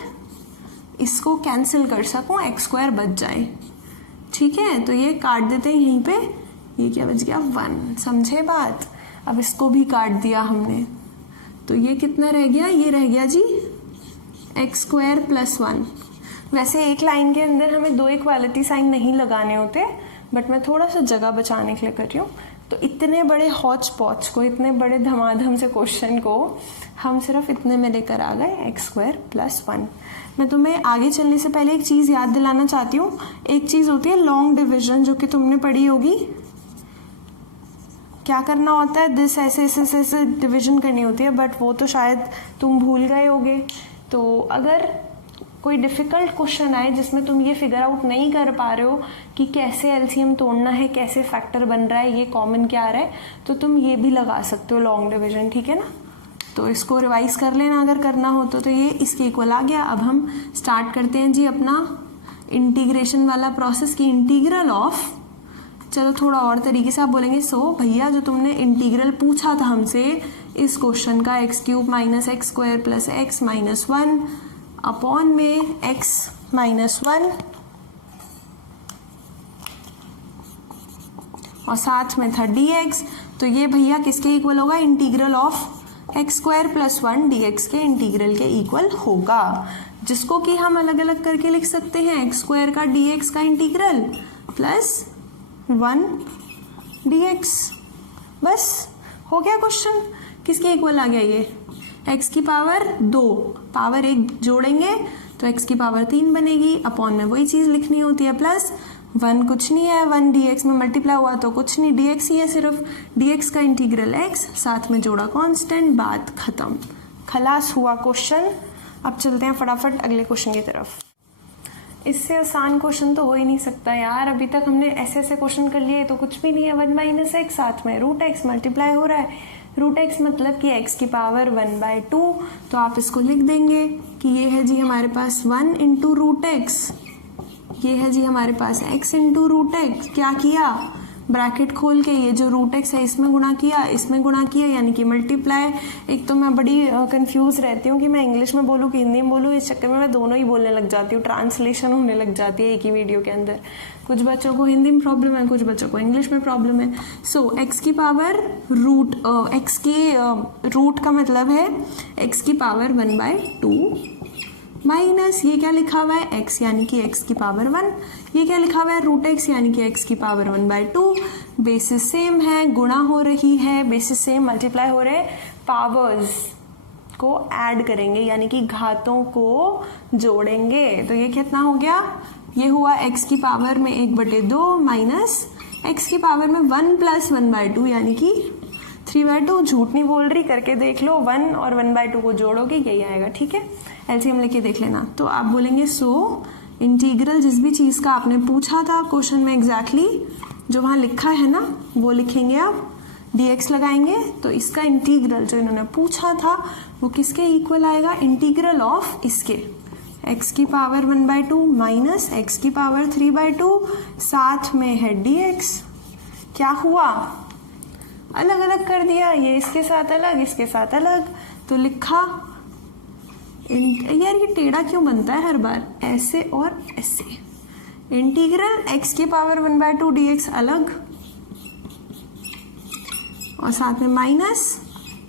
इसको कैंसिल कर सकूँ, एक्स स्क्वायर बच जाए। ठीक है, तो ये काट देते हैं यहीं पे, ये क्या बच गया 1, समझे बात। अब इसको भी काट दिया हमने, तो ये कितना रह गया, ये रह गया जी एक्स स्क्वायर प्लस 1। वैसे एक लाइन के अंदर हमें दो इक्वालिटी साइन नहीं लगाने होते, बट मैं थोड़ा सा जगह बचाने के लिए कर रही हूँ। तो इतने बड़े हौच पौच को, इतने बड़े धमाधम से क्वेश्चन को हम सिर्फ इतने में लेकर आ गए, एक्स स्क्वायर प्लस 1। मैं तुम्हें आगे चलने से पहले एक चीज़ याद दिलाना चाहती हूँ। एक चीज़ होती है लॉन्ग डिविजन, जो कि तुमने पढ़ी होगी। क्या करना होता है, दिस ऐसे ऐसे ऐसे डिविजन करनी होती है, बट वो तो शायद तुम भूल गए होगे। तो अगर कोई डिफ़िकल्ट क्वेश्चन आए जिसमें तुम ये फिगर आउट नहीं कर पा रहे हो कि कैसे एलसीएम तोड़ना है, कैसे फैक्टर बन रहा है, ये कॉमन क्या आ रहा है, तो तुम ये भी लगा सकते हो लॉन्ग डिवीजन। ठीक है ना, तो इसको रिवाइज कर लेना अगर करना हो तो ये इसके इक्वल आ गया। अब हम स्टार्ट करते हैं जी अपना इंटीग्रेशन वाला प्रोसेस की इंटीग्रल ऑफ, चलो थोड़ा और तरीके से आप बोलेंगे, सो भैया जो तुमने इंटीग्रल पूछा था हमसे इस क्वेश्चन का, x cube minus x square plus x minus 1 upon में x माइनस 1 और साथ में था dx, तो ये भैया किसके इक्वल होगा, integral of x square plus 1 dx के इंटीग्रल के इक्वल होगा, जिसको कि हम अलग अलग करके लिख सकते हैं, एक्स स्क्वायर का dx का इंटीग्रल प्लस 1 dx। बस हो गया क्वेश्चन। किसके इक्वल आ गया ये, x की पावर 2, पावर 1 जोड़ेंगे तो x की पावर 3 बनेगी, अपॉन में वही चीज़ लिखनी होती है, प्लस 1 कुछ नहीं है, 1 dx में मल्टीप्लाई हुआ तो कुछ नहीं, dx ही है सिर्फ, dx का इंटीग्रल x, साथ में जोड़ा कांस्टेंट, बात खत्म, खलास हुआ क्वेश्चन। अब चलते हैं फटाफट अगले क्वेश्चन की तरफ। इससे आसान क्वेश्चन तो हो ही नहीं सकता यार, अभी तक हमने ऐसे ऐसे क्वेश्चन कर लिए तो कुछ भी नहीं है। 1 माइनस एक्स, साथ में रूट एक्स मल्टीप्लाई हो रहा है, रूट एक्स मतलब कि x की पावर 1/2, तो आप इसको लिख देंगे कि ये है जी हमारे पास 1 इंटू रूट एक्स, ये है जी हमारे पास x इंटू रूट एक्स। क्या किया, ब्रैकेट खोल के ये जो रूट एक्स है इसमें गुणा किया, इसमें गुणा किया, यानी कि मल्टीप्लाई। एक तो मैं बड़ी कंफ्यूज रहती हूँ कि मैं इंग्लिश में बोलूँ कि हिंदी में बोलूँ, इस चक्कर में मैं दोनों ही बोलने लग जाती हूँ, ट्रांसलेशन होने लग जाती है एक ही वीडियो के अंदर। कुछ बच्चों को हिंदी में प्रॉब्लम है, कुछ बच्चों को इंग्लिश में प्रॉब्लम है। सो एक्स की पावर रूट, एक्स की रूट का मतलब है एक्स की पावर 1/2 माइनस ये क्या लिखा हुआ है, x यानी कि x की पावर 1, ये क्या लिखा हुआ है, रूट एक्स यानी कि x की पावर 1/2। बेसिस सेम है, गुणा हो रही है, बेसिस सेम, मल्टीप्लाई हो रहे, पावर्स को ऐड करेंगे यानी कि घातों को जोड़ेंगे, तो ये कितना हो गया, ये हुआ x की पावर में 1/2 माइनस x की पावर में 1 प्लस 1/2 यानी कि 3/2। झूठ नहीं बोल रही, करके देख लो, 1 और 1/2 को जोड़ोगे यही आएगा। ठीक है, एलसीएम लेके देख लेना। तो आप बोलेंगे सो इंटीग्रल जिस भी चीज़ का आपने पूछा था क्वेश्चन में एग्जैक्टली जो वहाँ लिखा है ना वो लिखेंगे आप, dx लगाएंगे, तो इसका इंटीग्रल जो इन्होंने पूछा था वो किसके इक्वल आएगा, इंटीग्रल ऑफ इसके x की पावर 1/2 माइनस x की पावर 3/2, साथ में है dx। क्या हुआ, अलग अलग कर दिया, ये इसके साथ अलग, इसके साथ अलग, तो लिखा। यार ये टेढ़ा क्यों बनता है हर बार, ऐसे और ऐसे, इंटीग्रल x की पावर 1/2 dx अलग और साथ में माइनस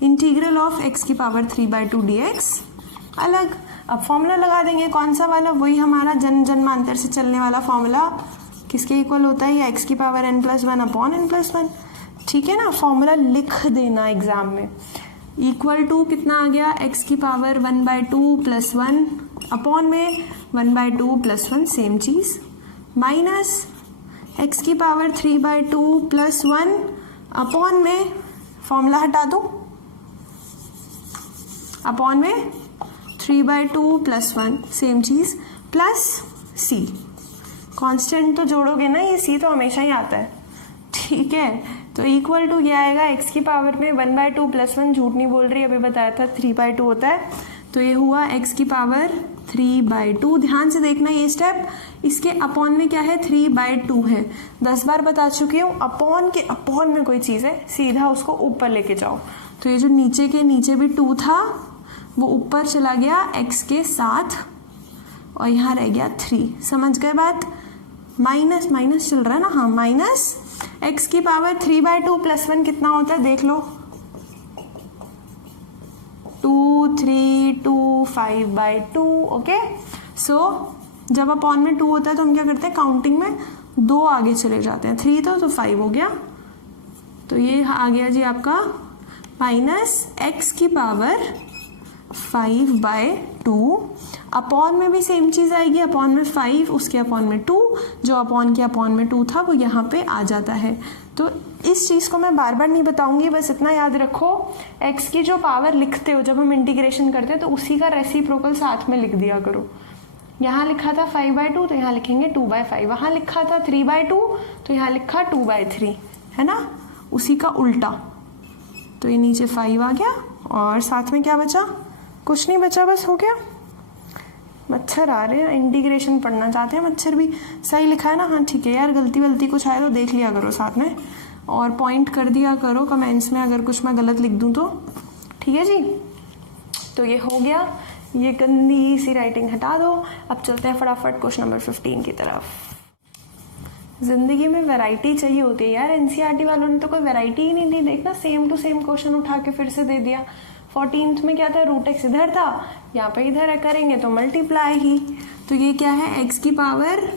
इंटीग्रल ऑफ x की पावर 3/2 dx अलग। अब फॉर्मूला लगा देंगे, कौन सा वाला, वही हमारा जन्मांतर से चलने वाला फॉर्मूला, किसके इक्वल होता है, ये x की पावर n+1 अपॉन n+1। ठीक है ना, फॉर्मूला लिख देना एग्जाम में, इक्वल टू कितना आ गया, x की पावर 1/2 प्लस 1 अपॉन में 1/2 प्लस 1 सेम चीज़, माइनस x की पावर 3/2 प्लस 1 अपॉन में, फॉर्मूला हटा दो, अपॉन में 3/2 प्लस 1 सेम चीज़, प्लस c। कांस्टेंट तो जोड़ोगे ना, ये c तो हमेशा ही आता है। ठीक है, तो इक्वल टू ये आएगा x की पावर में 1/2 प्लस 1, झूठ नहीं बोल रही, अभी बताया था 3/2 होता है, तो ये हुआ x की पावर 3/2। ध्यान से देखना ये स्टेप, इसके अपॉन में क्या है 3/2 है। 10 बार बता चुकी हूँ, अपॉन के अपॉन में कोई चीज़ है सीधा उसको ऊपर लेके जाओ। तो ये जो नीचे के नीचे भी 2 था वो ऊपर चला गया x के साथ और यहाँ रह गया 3। समझ गए बात? माइनस माइनस चल रहा है ना, हाँ माइनस x की पावर 3/2 + 1 कितना होता है देख लो, 2 3 2 5/2। ओके, सो जब अपॉन में 2 होता है तो हम क्या करते हैं, काउंटिंग में 2 आगे चले जाते हैं। 3 तो 5 हो गया, तो ये आ गया जी आपका माइनस x की पावर 5/2। अपॉन में भी सेम चीज़ आएगी, अपॉन में 5, उसके अपॉन में 2, जो अपॉन के अपॉन में 2 था वो यहाँ पे आ जाता है। तो इस चीज़ को मैं बार बार नहीं बताऊंगी, बस इतना याद रखो, x की जो पावर लिखते हो जब हम इंटीग्रेशन करते हैं तो उसी का रेसिप्रोकल साथ में लिख दिया करो। यहाँ लिखा था 5/2 तो यहाँ लिखेंगे 2/5, वहाँ लिखा था 3/2 तो यहाँ लिखा 2/3, है ना, उसी का उल्टा। तो ये नीचे 5 आ गया और साथ में क्या बचा, कुछ नहीं बचा, बस हो गया। मच्छर आ रहे हैं, इंटीग्रेशन पढ़ना चाहते हैं मच्छर भी। सही लिखा है ना? हाँ ठीक है यार, गलती कुछ आए तो देख लिया करो साथ में और पॉइंट कर दिया करो कमेंट्स में अगर कुछ मैं गलत लिख दूँ तो, ठीक है जी। तो ये हो गया, ये गंदी सी राइटिंग हटा दो। अब चलते हैं फटाफट क्वेश्चन नंबर 15 की तरफ। जिंदगी में वैरायटी चाहिए होती है यार, एनसीईआरटी वालों ने तो कोई वैरायटी ही नहीं दी। देखना सेम टू सेम क्वेश्चन उठा के फिर से दे दिया। 14th में क्या था, रूट एक्स इधर था, यहाँ पे इधर करेंगे तो मल्टीप्लाई ही। तो ये क्या है, x की पावर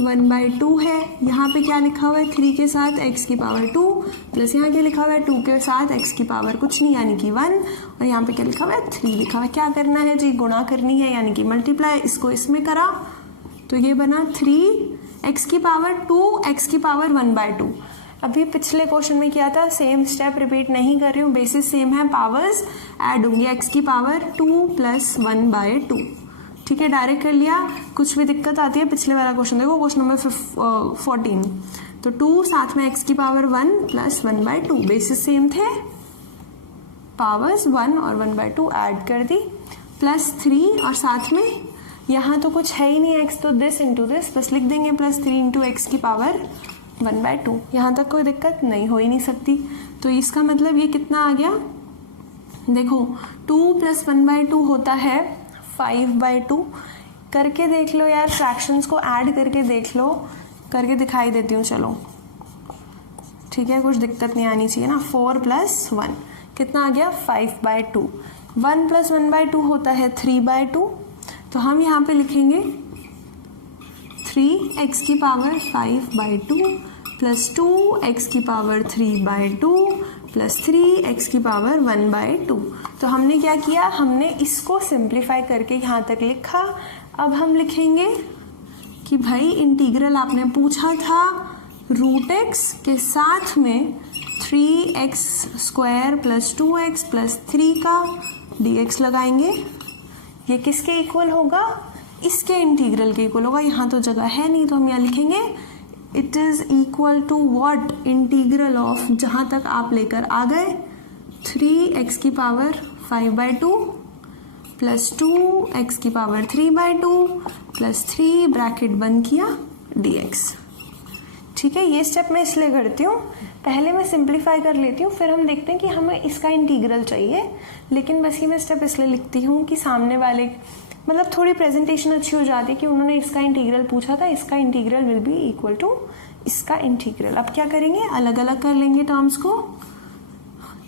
1/2 है। यहाँ पे क्या लिखा हुआ है, 3 के साथ x की पावर 2 प्लस यहाँ क्या लिखा हुआ है 2 के साथ x की पावर कुछ नहीं यानी कि 1, और यहाँ पे क्या लिखा हुआ है 3 लिखा हुआ है। क्या करना है जी, गुणा करनी है यानी कि मल्टीप्लाई। इसको इसमें करा तो ये बना 3 x की पावर 2 x की पावर 1/2। अभी पिछले क्वेश्चन में किया था, सेम स्टेप रिपीट नहीं कर रही हूँ, बेसिस सेम है, पावर्स ऐड होंगी। x की पावर 2 + 1/2, ठीक है, डायरेक्ट कर लिया। कुछ भी दिक्कत आती है पिछले वाला क्वेश्चन देखो, क्वेश्चन नंबर 14। तो 2 साथ में x की पावर 1 + 1/2, बेसिस सेम थे, पावर्स 1 और 1/2 ऐड कर दी, प्लस 3 और साथ में यहाँ तो कुछ है ही नहीं x, तो दिस इंटू दिस बस लिख देंगे, +3 × x की पावर 1/2। यहाँ तक कोई दिक्कत नहीं हो ही नहीं सकती। तो इसका मतलब ये कितना आ गया, देखो 2 + 1/2 होता है 5/2। करके देख लो यार, फ्रैक्शंस को ऐड करके देख लो, करके दिखाई देती हूँ चलो, ठीक है, कुछ दिक्कत नहीं आनी चाहिए ना। 4 + 1 कितना आ गया, 5/2। 1 + 1/2 होता है 3/2, तो हम यहाँ पे लिखेंगे 3x की पावर 5/2 प्लस 2x की पावर 3/2 प्लस 3x की पावर 1/2। तो हमने क्या किया, हमने इसको सिंप्लीफाई करके यहाँ तक लिखा। अब हम लिखेंगे कि भाई इंटीग्रल आपने पूछा था रूट एक्स के साथ में 3x² + 2x + 3 का dx लगाएंगे। ये किसके इक्वल होगा, इसके इंटीग्रल के इक्वल होगा। यहाँ तो जगह है नहीं तो हम यहाँ लिखेंगे it is equal to what, integral of, जहाँ तक आप लेकर आ गए 3x की पावर 5/2 प्लस 2x की पावर 3/2 प्लस 3 ब्रैकेट बंद किया dx। ठीक है, ये स्टेप मैं इसलिए करती हूँ, पहले मैं सिंप्लीफाई कर लेती हूँ, फिर हम देखते हैं कि हमें इसका इंटीग्रल चाहिए। लेकिन बस ये मैं स्टेप इसलिए लिखती हूँ कि सामने वाले मतलब थोड़ी प्रेजेंटेशन अच्छी हो जाती है कि उन्होंने इसका इंटीग्रल पूछा था, इसका integral will be equal to इसका इंटीग्रल। अब क्या करेंगे, अलग अलग कर लेंगे टर्म्स को।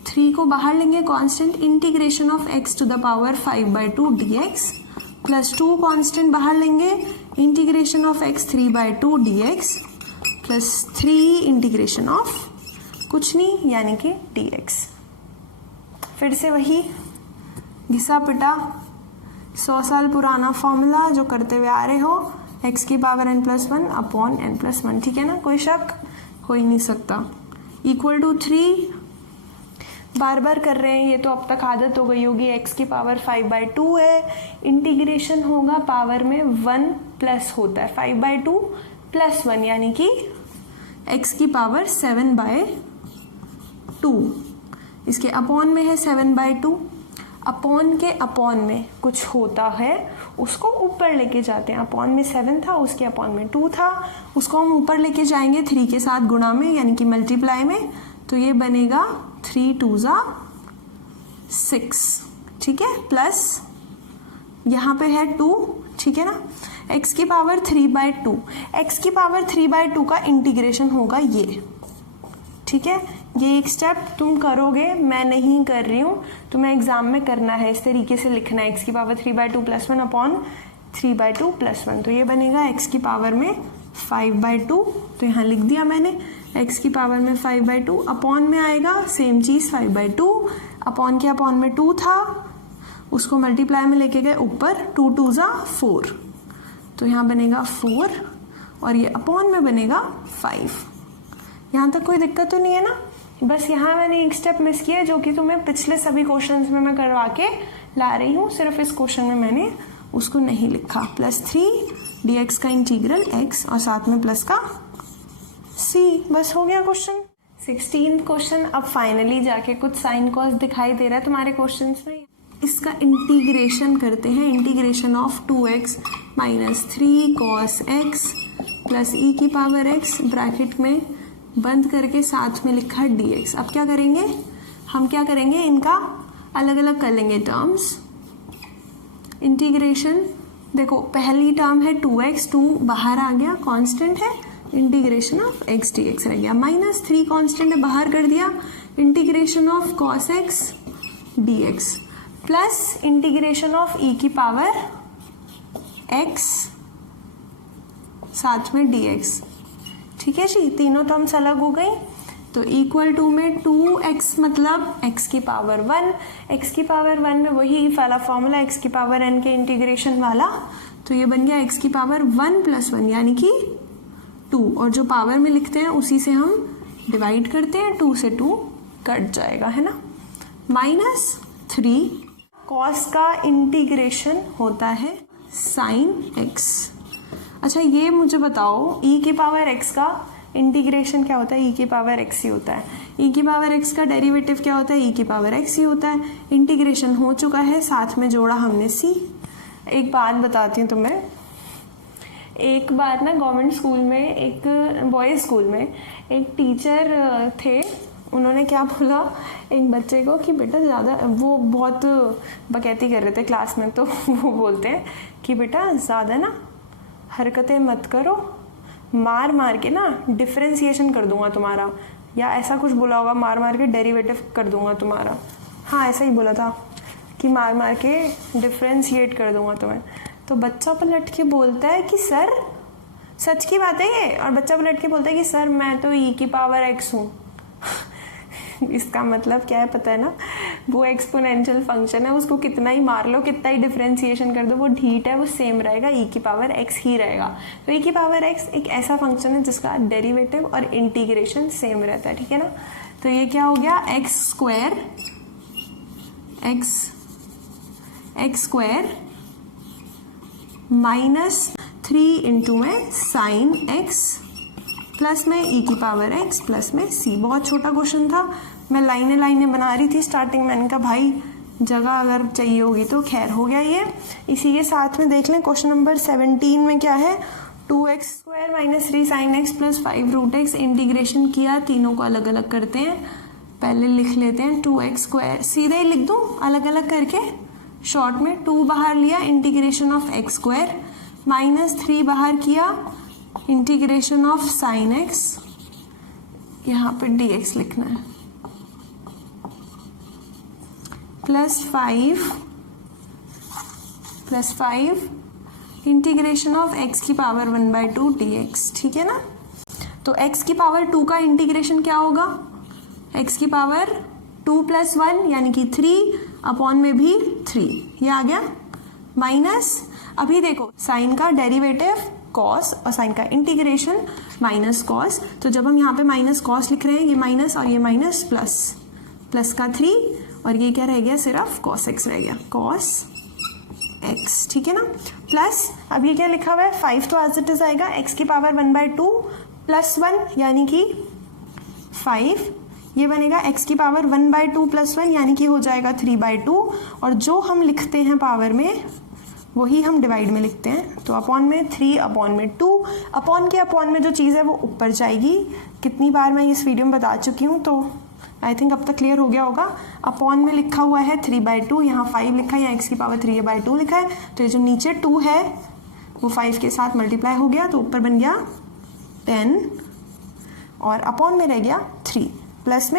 3 को बाहर लेंगे constant, integration of x to the power 5/2 dx plus 2 constant बाहर लेंगे, integration of x 3/2 dx plus 3 integration of कुछ नहीं यानी कि dx। फिर से वही घिसा पिटा 100 साल पुराना फॉर्मूला जो करते हुए आ रहे हो, x की पावर n+1 अपॉन n+1, ठीक है ना, कोई शक हो ही नहीं सकता। इक्वल टू 3 बार बार कर रहे हैं, ये तो अब तक आदत हो गई होगी। x की पावर 5/2 है, इंटीग्रेशन होगा पावर में 1 प्लस होता है 5/2 + 1 यानी कि x की पावर 7/2। इसके अपॉन में है 7/2, अपॉन के अपॉन में कुछ होता है उसको ऊपर लेके जाते हैं। अपॉन में 7 था, उसके अपॉन में 2 था, उसको हम ऊपर लेके जाएंगे 3 के साथ गुणा में यानी कि मल्टीप्लाई में, तो ये बनेगा 3 2 6, ठीक है, प्लस यहाँ पे है 2, ठीक है ना, x की पावर 3/2, x की पावर 3/2 का इंटीग्रेशन होगा ये, ठीक है। ये एक स्टेप तुम करोगे, मैं नहीं कर रही हूँ, तुम्हें एग्जाम में करना है, इस तरीके से लिखना है, x की पावर 3/2 + 1 अपॉन 3/2 + 1, तो ये बनेगा x की पावर में 5/2, तो यहाँ लिख दिया मैंने x की पावर में 5/2, अपॉन में आएगा सेम चीज़ 5/2, अपॉन के अपॉन में 2 था, उसको मल्टीप्लाई में लेके गए ऊपर, 2 2 4, तो यहाँ बनेगा 4 और ये अपॉन में बनेगा 5। यहाँ तक कोई दिक्कत तो नहीं है ना? बस यहाँ मैंने एक स्टेप मिस किया जो कि तुम्हें पिछले सभी क्वेश्चंस में मैं करवा के ला रही हूँ, सिर्फ इस क्वेश्चन में मैंने उसको नहीं लिखा। +3 dx का इंटीग्रल x और साथ में प्लस का c, बस हो गया क्वेश्चन। 16th क्वेश्चन, अब फाइनली जाके कुछ साइन कॉस दिखाई दे रहा है तुम्हारे क्वेश्चंस में। इसका इंटीग्रेशन करते हैं, integration of 2x - 3 cos x plus e की पावर x ब्रैकेट में बंद करके साथ में लिखा dx। अब क्या करेंगे हम, क्या करेंगे, इनका अलग अलग कर लेंगे टर्म्स। इंटीग्रेशन देखो, पहली टर्म है 2x, 2 बाहर आ गया, कांस्टेंट है, इंटीग्रेशन ऑफ x dx रह गया, -3 कांस्टेंट है, बाहर कर दिया, integration of cos x dx plus integration of e की पावर x साथ में dx, ठीक है जी। तीनों टर्म्स अलग हो गई, तो इक्वल टू में 2x मतलब x की पावर 1, x की पावर 1 में वही वाला फॉर्मूला x की पावर n के इंटीग्रेशन वाला, तो ये बन गया x की पावर 1 + 1 यानी कि 2, और जो पावर में लिखते हैं उसी से हम डिवाइड करते हैं, 2 से 2 कट जाएगा, है ना, -3 cos का इंटीग्रेशन होता है sin x। अच्छा ये मुझे बताओ, e की पावर x का इंटीग्रेशन क्या होता है, e की पावर x ही होता है, e की पावर x का डेरिवेटिव क्या होता है, e की पावर x ही होता है। इंटीग्रेशन हो चुका है, साथ में जोड़ा हमने c। एक बात बताती हूँ तुम्हें, एक बार ना गवर्नमेंट स्कूल में, एक बॉयज़ स्कूल में एक टीचर थे, उन्होंने क्या बोला एक बच्चे को कि बेटा ज़्यादा, वो बहुत बकैती कर रहे थे क्लास में, तो वो बोलते हैं कि बेटा ज़्यादा ना हरकतें मत करो, मार मार के ना डिफरेंशिएशन कर दूंगा तुम्हारा, या ऐसा कुछ बोला होगा, मार मार के डेरिवेटिव कर दूंगा तुम्हारा, हाँ ऐसा ही बोला था कि मार मार के डिफरेंशिएट कर दूंगा तुम्हें। तो बच्चा पलट के बोलता है कि सर, सच की बात है ये, और बच्चा पलट के बोलता है कि सर मैं तो e की पावर x हूँ। इसका मतलब क्या है पता है ना, वो एक्सपोनेंशियल फंक्शन है, उसको कितना ही मार लो, कितना ही डिफरेंशिएशन कर दो, वो ढीठ है, वो सेम रहेगा, e की पावर x ही रहेगा। तो e की पावर x एक ऐसा फंक्शन है जिसका डेरिवेटिव और इंटीग्रेशन सेम रहता है, ठीक है ना। तो ये क्या हो गया, x स्क्वायर -3 इंटू में साइन x प्लस में e की पावर x प्लस में c। बहुत छोटा क्वेश्चन था, मैं लाइनें लाइनें बना रही थी स्टार्टिंग में, मैंने कहा भाई जगह अगर चाहिए होगी तो खैर हो गया ये। इसी के साथ में देख लें क्वेश्चन नंबर 17 में क्या है, 2x square -3 sine x plus 5 root x। Integration किया, तीनों को अलग अलग करते हैं, पहले लिख लेते हैं 2x स्क्वायर, सीधे ही लिख दूँ अलग अलग करके शॉर्ट में, 2 बाहर लिया इंटीग्रेशन ऑफ x स्क्वायर, -3 बाहर किया इंटीग्रेशन ऑफ साइन x, यहाँ पे dx लिखना है, +5 इंटीग्रेशन ऑफ x की पावर 1/2 dx, ठीक है ना। तो x की पावर 2 का इंटीग्रेशन क्या होगा, x की पावर 2 + 1 यानी कि 3 अपॉन में भी 3, ये आ गया, माइनस, अभी देखो साइन का डेरिवेटिव कॉस और साइन का इंटीग्रेशन माइनस कॉस, तो जब हम यहाँ पे माइनस कॉस लिख रहे हैं, ये माइनस और ये माइनस प्लस का 3, और ये क्या रह गया, सिर्फ कॉस एक्स रह गया, कॉस एक्स, ठीक है ना। प्लस अब ये क्या लिखा हुआ है, 5 तो एज इट इज आएगा, x की पावर 1/2 + 1 यानी कि 5, ये बनेगा x की पावर 1/2 + 1 यानी कि हो जाएगा 3/2, और जो हम लिखते हैं पावर में वही हम डिवाइड में लिखते हैं। तो अपॉन में 3 अपॉन में 2, अपॉन में जो चीज़ है वो ऊपर जाएगी। कितनी बार मैं इस वीडियो में बता चुकी हूँ, तो आई थिंक अब तक क्लियर हो गया होगा। अपॉन में लिखा हुआ है 3/2, यहाँ 5 लिखा है, यहाँ x की पावर 3/2 लिखा है। तो ये जो नीचे 2 है वो 5 के साथ मल्टीप्लाई हो गया, तो ऊपर बन गया 10 और अपॉन में रह गया 3, प्लस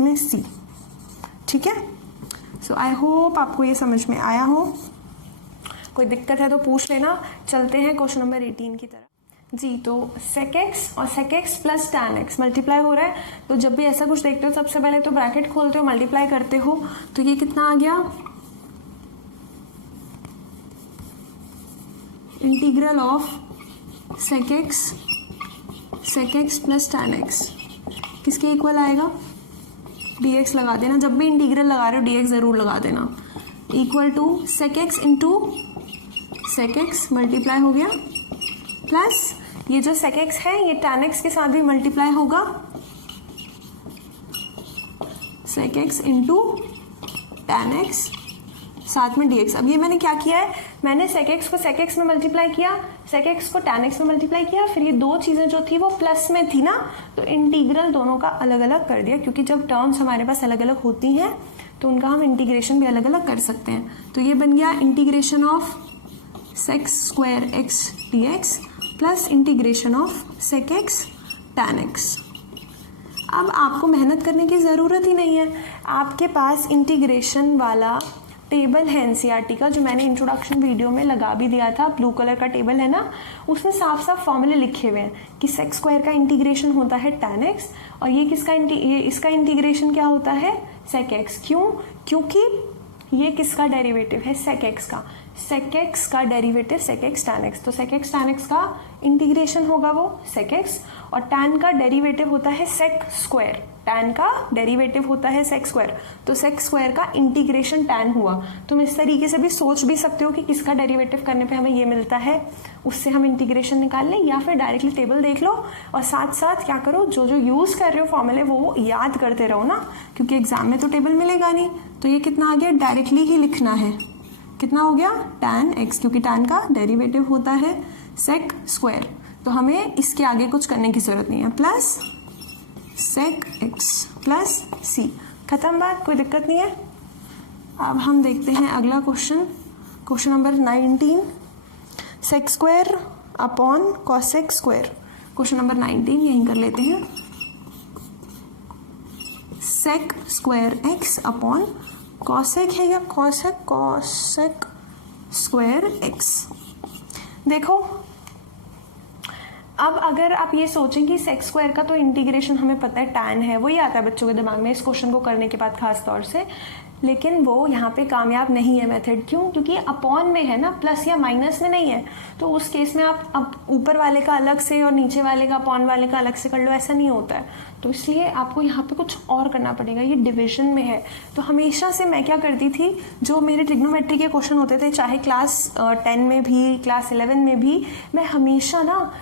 में c। ठीक है, सो आई होप आपको ये समझ में आया हो। कोई दिक्कत है तो पूछ लेना। चलते हैं क्वेश्चन नंबर 18 की तरफ जी। तो sec x और sec x plus tan x multiply हो रहा है। तो जब भी ऐसा कुछ देखते हो सबसे पहले तो ब्रैकेट खोलते हो, मल्टीप्लाई करते हो। तो ये कितना आ गया, integral of sec x plus tan x किसके इक्वल आएगा, dx लगा देना। जब भी इंटीग्रल लगा रहे हो dx जरूर लगा देना। Equal to sec x into sec x multiply हो गया, प्लस ये जो sec x है ये tan x के साथ भी मल्टीप्लाई होगा, sec x into tan x साथ में dx। अब ये मैंने क्या किया है, मैंने sec x को sec x में मल्टीप्लाई किया, sec x को tan x में मल्टीप्लाई किया, फिर ये दो चीजें जो थी वो प्लस में थी ना, तो इंटीग्रल दोनों का अलग अलग कर दिया। क्योंकि जब टर्म्स हमारे पास अलग अलग होती हैं तो उनका हम इंटीग्रेशन भी अलग अलग कर सकते हैं। तो ये बन गया integration of sec square x dx plus integration of sec x tan x। अब आपको मेहनत करने की ज़रूरत ही नहीं है, आपके पास इंटीग्रेशन वाला टेबल है एनसीईआरटी का, जो मैंने इंट्रोडक्शन वीडियो में लगा भी दिया था। ब्लू कलर का टेबल है ना, उसमें साफ साफ फॉर्मूले लिखे हुए हैं कि sec स्क्वायर का इंटीग्रेशन होता है tan x और ये इसका इंटीग्रेशन क्या होता है sec x। क्यों, क्योंकि ये किसका डेरिवेटिव है, sec x का। sec x का derivative sec x tan x, तो sec x tan x का इंटीग्रेशन होगा वो sec x, और tan का डेरिवेटिव होता है sec स्क्वायर, tan का डेरिवेटिव होता है sec स्क्वायर, तो sec स्क्वायर का इंटीग्रेशन tan हुआ। तुम इस तरीके से भी सोच भी सकते हो कि किसका डेरिवेटिव करने पे हमें ये मिलता है, उससे हम इंटीग्रेशन निकाल लें, या फिर डायरेक्टली टेबल देख लो और साथ साथ क्या करो, जो जो यूज़ कर रहे हो फॉर्मूले वो याद करते रहो ना, क्योंकि एग्जाम में तो टेबल मिलेगा नहीं। तो ये कितना आ गया, डायरेक्टली ही लिखना है, कितना हो गया tan x, क्योंकि tan का डेरिवेटिव होता है sec स्क्वायर, तो हमें इसके आगे कुछ करने की जरूरत नहीं है, plus sec x plus c। खत्म बात, कोई दिक्कत नहीं है। अब हम देखते हैं अगला question, question number 19, sec square upon cosec square. Question number 19 यहीं कर लेते हैं, sec square x upon cosec है या cosec स्क्वायर x। देखो अब अगर आप ये सोचें कि sec स्क्वायर का तो इंटीग्रेशन हमें पता है tan है, वही आता है बच्चों के दिमाग में इस क्वेश्चन को करने के बाद खास तौर से, लेकिन वो यहाँ पे कामयाब नहीं है मेथड। क्यों, क्योंकि अपॉन में है ना, प्लस या माइनस में नहीं है। तो उस केस में आप अब ऊपर वाले का अलग से और नीचे वाले का अपॉन वाले का अलग से कर लो, ऐसा नहीं होता है। तो इसलिए आपको यहाँ पे कुछ और करना पड़ेगा, ये डिविजन में है। तो हमेशा से मैं क्या करती थी, जो मेरे ट्रिग्नोमेट्री के क्वेश्चन होते थे, चाहे क्लास 10 में भी क्लास 11 में भी, मैं हमेशा ना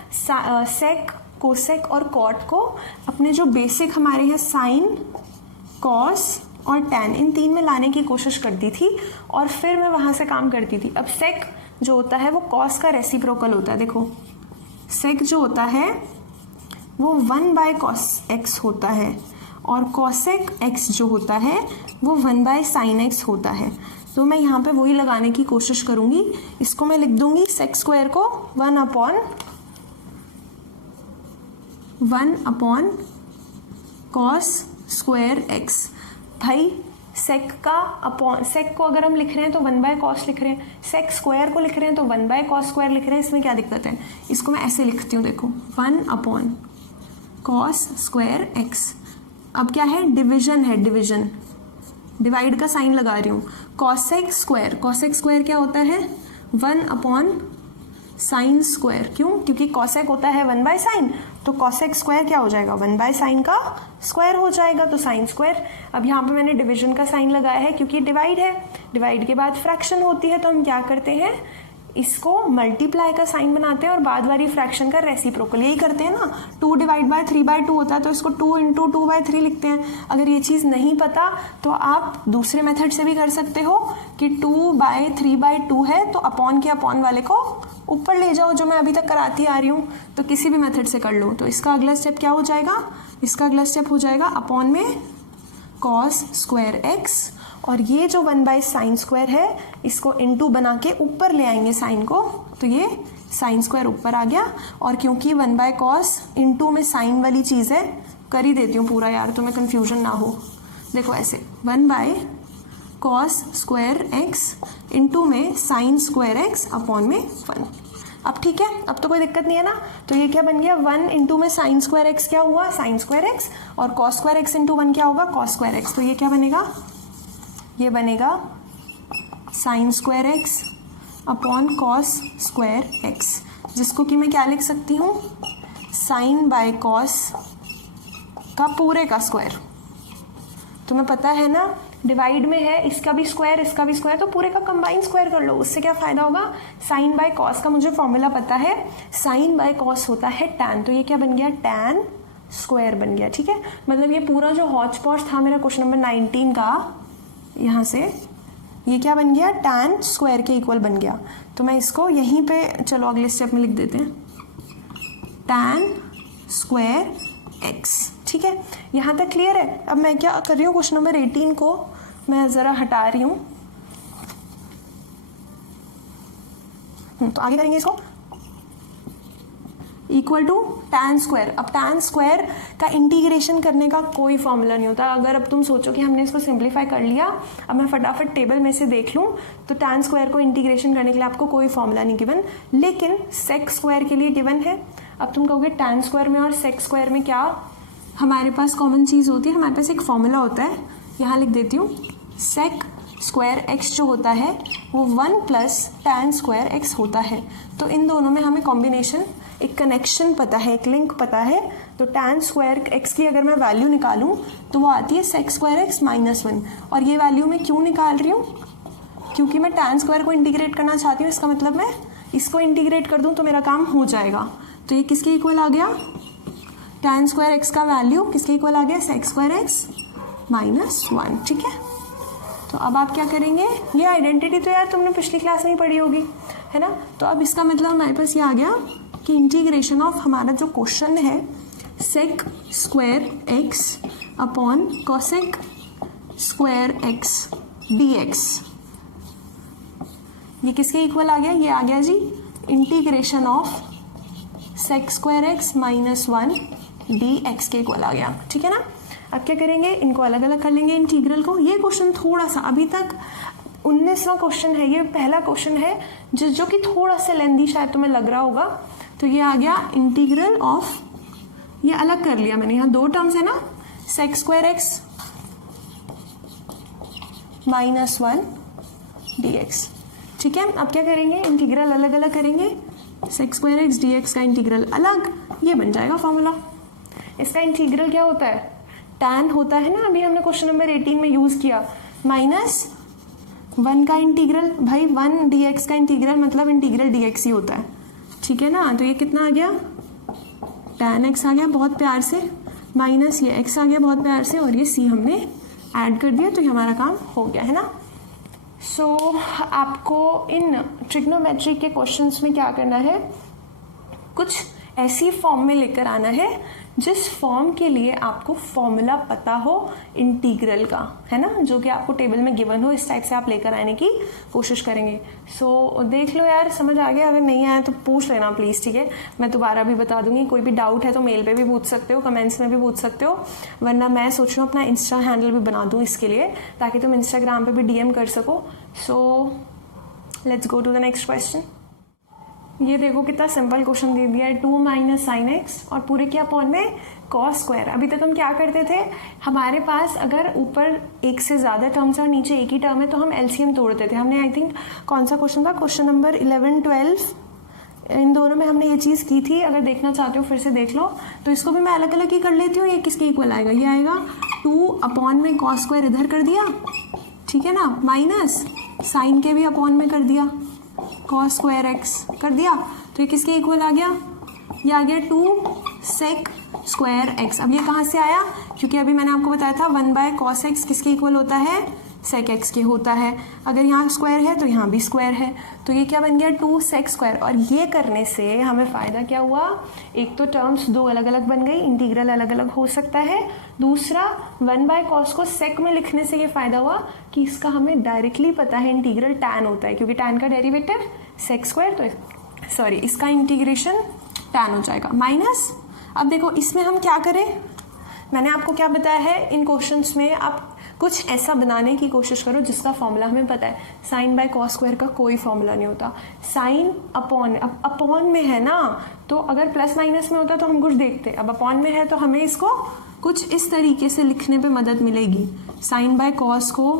सेक कोसेक और कॉट को अपने जो बेसिक हमारे हैं साइन कॉस और टैन, इन तीन में लाने की कोशिश करती थी और फिर मैं वहाँ से काम करती थी। अब सेक जो होता है वो कॉस का रेसिप्रोकल होता है। देखो सेक जो होता है वो 1/cos x होता है और cosec x जो होता है वो 1/sin x होता है। तो मैं यहाँ पे वही लगाने की कोशिश करूँगी। इसको मैं लिख दूँगी सेक स्क्वायर को 1/1 cos स्क्वायर x। भाई सेक का अपॉन, सेक को अगर हम लिख रहे हैं तो 1/cos लिख रहे हैं, सेक स्क्वायर को लिख रहे हैं तो 1/cos स्क्वायर लिख रहे हैं, इसमें क्या दिक्कत है। इसको मैं ऐसे लिखती हूँ, देखो 1/cos स्क्वायर x। अब क्या है, डिवीजन है, डिवीजन, डिवाइड का साइन लगा रही हूँ। cosec स्क्वायर, cosec स्क्वायर क्या होता है 1/sin स्क्वायर। क्यों, क्योंकि cosec होता है 1/sin, तो cosec स्क्वायर क्या हो जाएगा 1/sin का स्क्वायर हो जाएगा, तो sin स्क्वायर। अब यहाँ पे मैंने डिवीजन का साइन लगाया है क्योंकि डिवाइड है, डिवाइड के बाद फ्रैक्शन होती है, तो हम क्या करते हैं इसको मल्टीप्लाई का साइन बनाते हैं और बाद वाली फ्रैक्शन का रेसिप्रोकल, यही करते हैं ना। 2 डिवाइड बाय 3/2 होता है तो इसको 2 इंटू 2/3 लिखते हैं। अगर ये चीज़ नहीं पता तो आप दूसरे मेथड से भी कर सकते हो कि 2/3/2 है तो अपॉन के अपॉन वाले को ऊपर ले जाओ, जो मैं अभी तक कराती आ रही हूँ। तो किसी भी मेथड से कर लो। तो इसका अगला स्टेप क्या हो जाएगा, इसका अगला स्टेप हो जाएगा अपॉन में कॉस स्क्वायर एक्स, और ये जो 1/sin स्क्वायर है इसको इनटू बना के ऊपर ले आएंगे साइन को, तो ये साइन स्क्वायर ऊपर आ गया। और क्योंकि 1/cos इनटू में साइन वाली चीज़ है, कर ही देती हूँ पूरा यार, तुम्हें कंफ्यूजन ना हो। देखो ऐसे 1/cos स्क्वायर एक्स इनटू में साइन स्क्वायर एक्स अपॉन में 1। अब ठीक है, अब तो कोई दिक्कत नहीं है ना। तो ये क्या बन गया, 1 इंटू में साइन स्क्वायर एक्स क्या हुआ, साइन स्क्वायर एक्स, और कॉस स्क्वायर एक्स इंटू 1 क्या होगा, कॉस स्क्वायर एक्स। तो ये क्या बनेगा, ये बनेगा sine square x upon cos square x, जिसको कि मैं क्या लिख सकती हूँ, साइन बाय कॉस का पूरे का स्क्वायर। तुम्हें पता है ना डिवाइड में है, इसका भी स्क्वायर इसका भी स्क्वायर, तो पूरे का कंबाइन स्क्वायर कर लो। उससे क्या फायदा होगा, साइन बाय कॉस का मुझे फॉर्मूला पता है, साइन बाय कॉस होता है टैन, तो ये क्या बन गया, टैन स्क्वायर बन गया। ठीक है, मतलब ये पूरा जो हॉच पॉच था मेरा क्वेश्चन नंबर 19 का, यहाँ से ये क्या बन गया, टैन स्क्वायर के इक्वल बन गया। तो मैं इसको यहीं पे, चलो अगले स्टेप में लिख देते हैं, टैन स्क्वायर एक्स। ठीक है, यहाँ तक क्लियर है। अब मैं क्या कर रही हूँ, क्वेश्चन नंबर 18 को मैं ज़रा हटा रही हूँ, तो आगे करेंगे इसको, इक्वल टू टैन स्क्वायर। अब टैन स्क्वायर का इंटीग्रेशन करने का कोई फॉर्मूला नहीं होता। अगर अब तुम सोचो कि हमने इसको सिंप्लीफाई कर लिया, अब मैं फटाफट टेबल में से देख लूँ, तो टैन स्क्वायर को इंटीग्रेशन करने के लिए आपको कोई फॉर्मूला नहीं गिवन, लेकिन सेक स्क्वायर के लिए गिवन है। अब तुम कहोगे टैन स्क्वायर में और सेक स्क्वायर में क्या हमारे पास कॉमन चीज़ होती है, हमारे पास एक फॉर्मूला होता है, यहाँ लिख देती हूँ, सेक स्क्वायर एक्स जो होता है वो 1 प्लस टैन स्क्वायर एक्स होता है। तो इन दोनों में हमें कॉम्बिनेशन, एक कनेक्शन पता है, एक लिंक पता है। तो टैन स्क्वायर एक्स की अगर मैं वैल्यू निकालूं तो वो आती है सेक स्क्वायर एक्स -1। और ये वैल्यू मैं क्यों निकाल रही हूँ, क्योंकि मैं टैन स्क्वायर को इंटीग्रेट करना चाहती हूँ। इसका मतलब मैं इसको इंटीग्रेट कर दूँ तो मेरा काम हो जाएगा। तो ये किसके इक्वल आ गया, टैन स्क्वायर एक्स का वैल्यू किसके इक्वल आ गया, सेक स्क्वायर एक्स -1। ठीक है, तो अब आप क्या करेंगे, ये आइडेंटिटी तो यार तुमने पिछली क्लास में ही पढ़ी होगी, है ना। तो अब इसका मतलब हमारे पास ये आ गया कि इंटीग्रेशन ऑफ हमारा जो क्वेश्चन है, sec square x upon cosec square x dx, ये किसके इक्वल आ गया, ये आ गया जी integration of sec square x -1 dx के इक्वल आ गया। ठीक है ना। अब क्या करेंगे, इनको अलग अलग कर लेंगे इंटीग्रल को। ये क्वेश्चन थोड़ा सा, अभी तक 19वां क्वेश्चन है, ये पहला क्वेश्चन है जो कि थोड़ा सा लेंदी शायद तुम्हें लग रहा होगा। तो ये आ गया इंटीग्रल ऑफ, ये अलग कर लिया मैंने, यहाँ 2 टर्म्स है ना, सेक स्क्वायर एक्स -1 dx। ठीक है, अब क्या करेंगे, इंटीग्रल अलग अलग करेंगे, सेक स्क्वायर एक्स dx का इंटीग्रल अलग, ये बन जाएगा फॉर्मूला। इसका इंटीग्रल क्या होता है, टैन होता है ना, अभी हमने क्वेश्चन नंबर 18 में यूज किया, -1 का इंटीग्रल, भाई 1 dx का इंटीग्रल मतलब इंटीग्रल dx ही होता है। ठीक है ना। तो ये कितना आ गया, टैन एक्स आ गया बहुत प्यार से, माइनस ये एक्स आ गया बहुत प्यार से, और ये सी हमने ऐड कर दिया, तो ये हमारा काम हो गया, है ना। सो आपको इन ट्रिग्नोमेट्री के क्वेश्चंस में क्या करना है, कुछ ऐसी फॉर्म में लेकर आना है जिस फॉर्म के लिए आपको फॉर्मूला पता हो इंटीग्रल का, है ना, जो कि आपको टेबल में गिवन हो। इस टाइप से आप लेकर आने की कोशिश करेंगे। सो देख लो यार, समझ आ गया, अगर नहीं आया तो पूछ लेना प्लीज़। ठीक है, मैं दोबारा भी बता दूंगी। कोई भी डाउट है तो मेल पे भी पूछ सकते हो, कमेंट्स में भी पूछ सकते हो, वरना मैं सोच रही हूँ अपना इंस्टा हैंडल भी बना दूँ इसके लिए, ताकि तुम इंस्टाग्राम पर भी DM कर सको। So let's go to the next question. ये देखो कितना सिंपल क्वेश्चन दे दिया है, 2 - sin x और पूरे के अपॉन में cos स्क्वायर। अभी तक हम क्या करते थे, हमारे पास अगर ऊपर एक से ज़्यादा टर्म्स और नीचे एक ही टर्म है तो हम LCM तोड़ते थे। हमने आई थिंक कौन सा क्वेश्चन था, क्वेश्चन नंबर 11, 12, इन दोनों में हमने ये चीज़ की थी। अगर देखना चाहते हो फिर से देख लो। तो इसको भी मैं अलग अलग ही कर लेती हूँ। ये किसके इक्वल आएगा, ये आएगा 2 अपॉन में cos स्क्वायर इधर कर दिया, ठीक है ना, माइनस साइन के भी अपॉन में कर दिया, कॉस स्क्वायर एक्स कर दिया, तो ये किसके इक्वल आ गया, ये आ गया 2 सेक स्क्वायर एक्स। अब ये कहाँ से आया, क्योंकि अभी मैंने आपको बताया था 1 बाय कॉस एक्स किसके इक्वल होता है, सेक एक्स के होता है। अगर यहाँ स्क्वायर है तो यहाँ भी स्क्वायर है, तो ये क्या बन गया 2 सेक स्क्वायर। और ये करने से हमें फ़ायदा क्या हुआ, एक तो टर्म्स दो अलग अलग बन गई, इंटीग्रल अलग अलग हो सकता है। दूसरा 1 बाय कॉस को सेक में लिखने से ये फ़ायदा हुआ कि इसका हमें डायरेक्टली पता है इंटीग्रल टैन होता है, क्योंकि टैन का डेरिवेटिव सेक स्क्वायर, तो सॉरी इसका इंटीग्रेशन टैन हो जाएगा माइनस। अब देखो इसमें हम क्या करें, मैंने आपको क्या बताया है, इन क्वेश्चंस में आप कुछ ऐसा बनाने की कोशिश करो जिसका फॉर्मूला हमें पता है। साइन बाय कॉस स्क्वायर का कोई फॉर्मूला नहीं होता, साइन अपॉन, अब अपॉन में है ना, तो अगर प्लस माइनस में होता तो हम कुछ देखते, अब अपॉन में है तो हमें इसको कुछ इस तरीके से लिखने पे मदद मिलेगी। साइन बाय कॉस को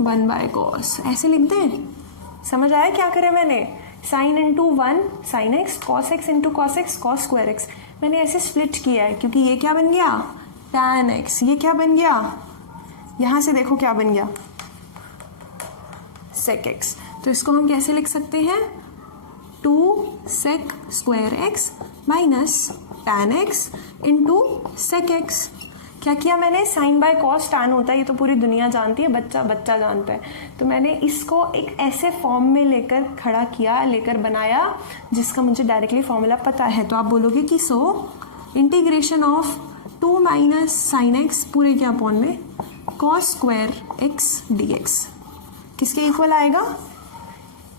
1 बाय कॉस ऐसे लिख दें, समझ आया क्या करें मैंने, sine into 1 sine x, cos x into cos x cos square x, मैंने ऐसे स्प्लिट किया है, क्योंकि ये क्या बन गया टैन एक्स, ये क्या बन गया, यहां से देखो क्या बन गया सेक एक्स। तो इसको हम कैसे लिख सकते हैं, 2 sec square x minus tan x into sec x. क्या किया मैंने, साइन बाय कॉस टैन होता है, ये तो पूरी दुनिया जानती है, बच्चा बच्चा जानता है, तो मैंने इसको एक ऐसे फॉर्म में लेकर खड़ा किया, लेकर बनाया जिसका मुझे डायरेक्टली फॉर्मूला पता है। तो आप बोलोगे कि so integration of 2 minus sine x पूरे के अपॉन में cos square x d x किसके इक्वल आएगा,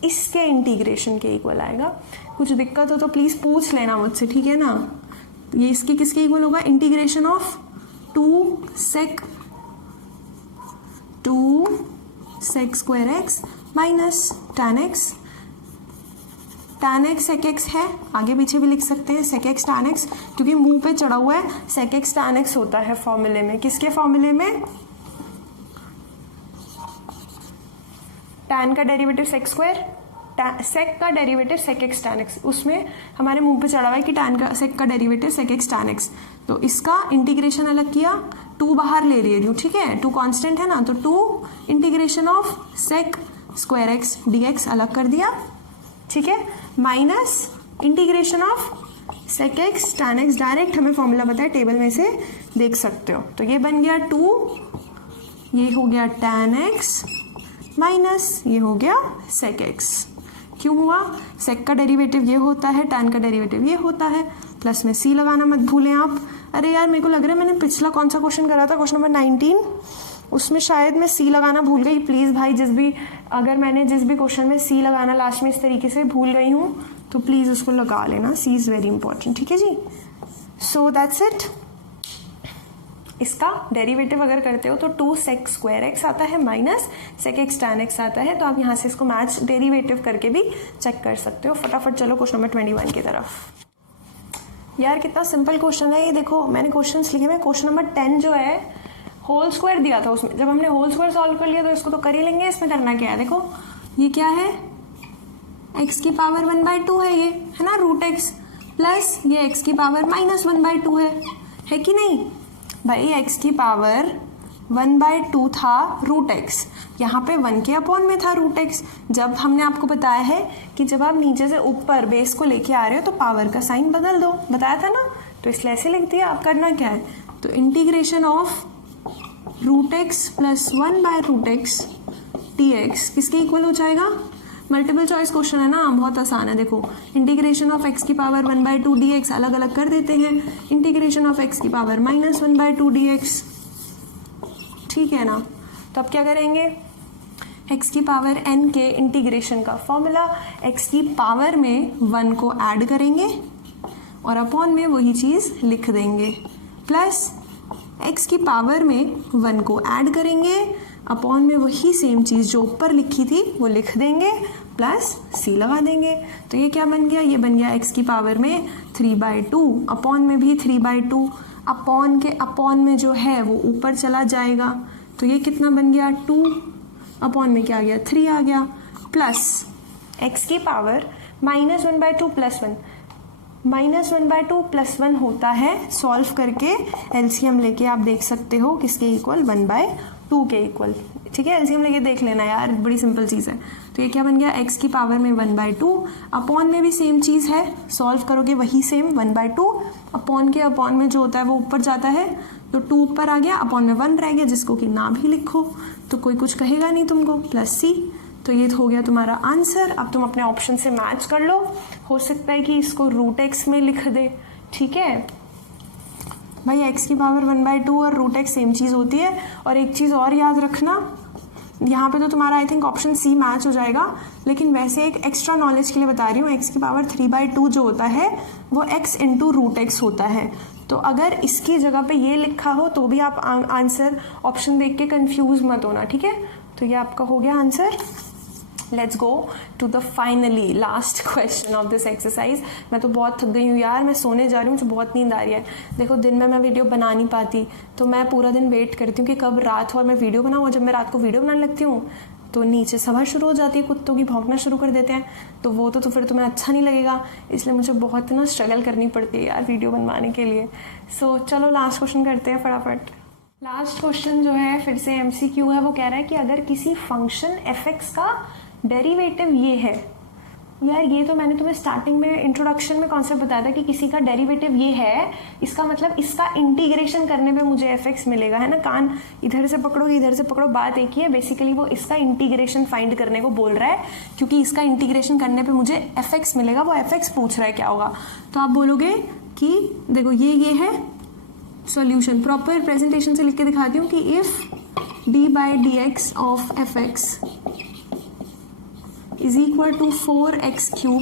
इसके इंटीग्रेशन के इक्वल आएगा। कुछ दिक्कत हो तो प्लीज़ पूछ लेना मुझसे, ठीक है ना। ये इसके किसके इक्वल होगा, integration of 2 sec square x minus tan x, tan x sec x है, आगे पीछे भी लिख सकते हैं सेक एक्स टैन एक्स, क्योंकि मुंह पे चढ़ा हुआ है, सेक एक्स टैन एक्स होता है फॉर्मूले में, किसके फॉर्मूले में, टैन का डेरिवेटिव सेक स्क्वायर, सेक का derivative sec x tan x, उसमें हमारे मुंह पे चढ़ा हुआ है कि टैन का सेक का derivative sec x tan x, तो इसका इंटीग्रेशन अलग किया, 2 बाहर ले रही हूँ, ठीक है, 2 कांस्टेंट है ना, तो 2 integration of sec square x d x अलग कर दिया, ठीक है, minus integration of sec x tan x, direct हमें फॉर्मूला पता है, टेबल में से देख सकते हो, तो ये बन गया 2, ये हो गया टैन एक्स माइनस ये हो गया सेक एक्स। क्यों हुआ, सेक का डेरिवेटिव ये होता है, टैन का डेरिवेटिव ये होता है, प्लस में सी लगाना मत भूलें आप। अरे यार मेरे को लग रहा है मैंने पिछला कौन सा क्वेश्चन करा था, क्वेश्चन नंबर 19, उसमें शायद मैं सी लगाना भूल गई। प्लीज़ भाई अगर मैंने जिस भी क्वेश्चन में सी लगाना लास्ट में इस तरीके से भूल गई हूँ तो प्लीज़ उसको लगा लेना, सी इज़ वेरी इंपॉर्टेंट, ठीक है जी। So that's it. इसका डेरिवेटिव अगर करते हो तो 2 सेक स्क्वायर एक्स आता है minus sec x tan x आता है, तो आप यहाँ से इसको मैच डेरिवेटिव करके भी चेक कर सकते हो। फटाफट चलो क्वेश्चन नंबर 21 की तरफ। यार कितना सिंपल क्वेश्चन है ये, देखो मैंने क्वेश्चंस लिखे हैं। क्वेश्चन नंबर 10 जो है होल स्क्वायर दिया था, उसमें जब हमने होल स्क्वायर सॉल्व कर लिया तो इसको तो कर ही लेंगे। इसमें करना क्या है, देखो ये क्या है, एक्स की पावर 1/2 है, ये है ना रूट एक्स, प्लस ये एक्स की पावर -1/2 है कि नहीं भाई। एक्स की पावर 1/2 था रूट एक्स, यहाँ पे 1 के अपॉन में था रूट एक्स। जब हमने आपको बताया है कि जब आप नीचे से ऊपर बेस को लेके आ रहे हो तो पावर का साइन बदल दो, बताया था ना, तो इसलिए ऐसे लिख दिया। आप करना क्या है, तो integration of root x plus 1/√x dx किसके इक्वल हो जाएगा। मल्टीपल चॉइस क्वेश्चन है ना, बहुत आसान है। देखो इंटीग्रेशन ऑफ एक्स की पावर 1/2 dx अलग अलग कर देते हैं, इंटीग्रेशन ऑफ एक्स की पावर -1/2 dx, ठीक है ना। तो अब क्या करेंगे, एक्स की पावर n के इंटीग्रेशन का फॉर्मूला, एक्स की पावर में 1 को ऐड करेंगे और अपॉन में वही चीज़ लिख देंगे, प्लस एक्स की पावर में 1 को ऐड करेंगे, अपॉन में वही सेम चीज़ जो ऊपर लिखी थी वो लिख देंगे, प्लस सी लगा देंगे। तो ये क्या बन गया, ये बन गया एक्स की पावर में 3/2, अपॉन में भी 3/2, अपॉन के अपॉन में जो है वो ऊपर चला जाएगा, तो ये कितना बन गया 2, अपॉन में क्या आ गया 3 आ गया, प्लस एक्स की पावर -1/2 प्लस 1, -1/2 प्लस 1 होता है, सॉल्व करके एलसीएम लेके आप देख सकते हो किसके इक्वल 1/2 के इक्वल। ठीक है, एलसीएम लेके देख लेना यार, बड़ी सिंपल चीज़ है। तो ये क्या बन गया, x की पावर में 1/2, अपॉन में भी सेम चीज़ है, सॉल्व करोगे वही सेम 1/2, अपॉन के अपॉन में जो होता है वो ऊपर जाता है, तो 2 ऊपर आ गया, अपॉन में 1 रह गया, जिसको कि ना भी लिखो तो कोई कुछ कहेगा नहीं तुमको, प्लस c। तो ये हो गया तुम्हारा आंसर। अब तुम अपने ऑप्शन से मैच कर लो, हो सकता है कि इसको √x में लिख दे, ठीक है भाई, x की पावर 1/2 और √x सेम चीज़ होती है। और एक चीज़ और याद रखना, यहाँ पे तो तुम्हारा I think option C match हो जाएगा, लेकिन वैसे एक एक्स्ट्रा नॉलेज के लिए बता रही हूँ, x की पावर 3/2 जो होता है वो x इंटू √x होता है। तो अगर इसकी जगह पे ये लिखा हो तो भी आप आंसर ऑप्शन देख के कंफ्यूज मत होना, ठीक है। तो ये आपका हो गया answer. Let's go to the finally last question of this exercise. मैं तो बहुत थक गई हूँ यार, मैं सोने जा रही हूँ, मुझे बहुत नींद आ रही है। देखो दिन में मैं वीडियो बना नहीं पाती, तो मैं पूरा दिन वेट करती हूँ कि कब रात हो और मैं वीडियो बनाऊँ। और जब मैं रात को वीडियो बनाने लगती हूँ तो नीचे सभा शुरू हो जाती है, कुत्तों की भौंकना शुरू कर देते हैं, तो वो तो फिर तुम्हें अच्छा नहीं लगेगा। इसलिए मुझे बहुत ना स्ट्रगल करनी पड़ती है यार वीडियो बनवाने के लिए। सो चलो लास्ट क्वेश्चन करते हैं फटाफट। लास्ट क्वेश्चन जो है फिर से MCQ है, वो कह रहा है कि अगर किसी फंक्शन f(x) का डेरिवेटिव ये है, यार ये तो मैंने तुम्हें स्टार्टिंग में इंट्रोडक्शन में कॉन्सेप्ट बताया था कि किसी का डेरिवेटिव ये है, इसका मतलब इसका इंटीग्रेशन करने पे मुझे f(x) मिलेगा, है ना। कान इधर से पकड़ो इधर से पकड़ो, बात एक ही है। बेसिकली वो इसका इंटीग्रेशन फाइंड करने को बोल रहा है, क्योंकि इसका इंटीग्रेशन करने पे मुझे f(x) मिलेगा। वो f(x) पूछ रहा है क्या होगा, तो आप बोलोगे कि देखो ये है सॉल्यूशन। प्रॉपर प्रेजेंटेशन से लिख के दिखाती हूँ कि if d/dx of f(x) is equal to 4x³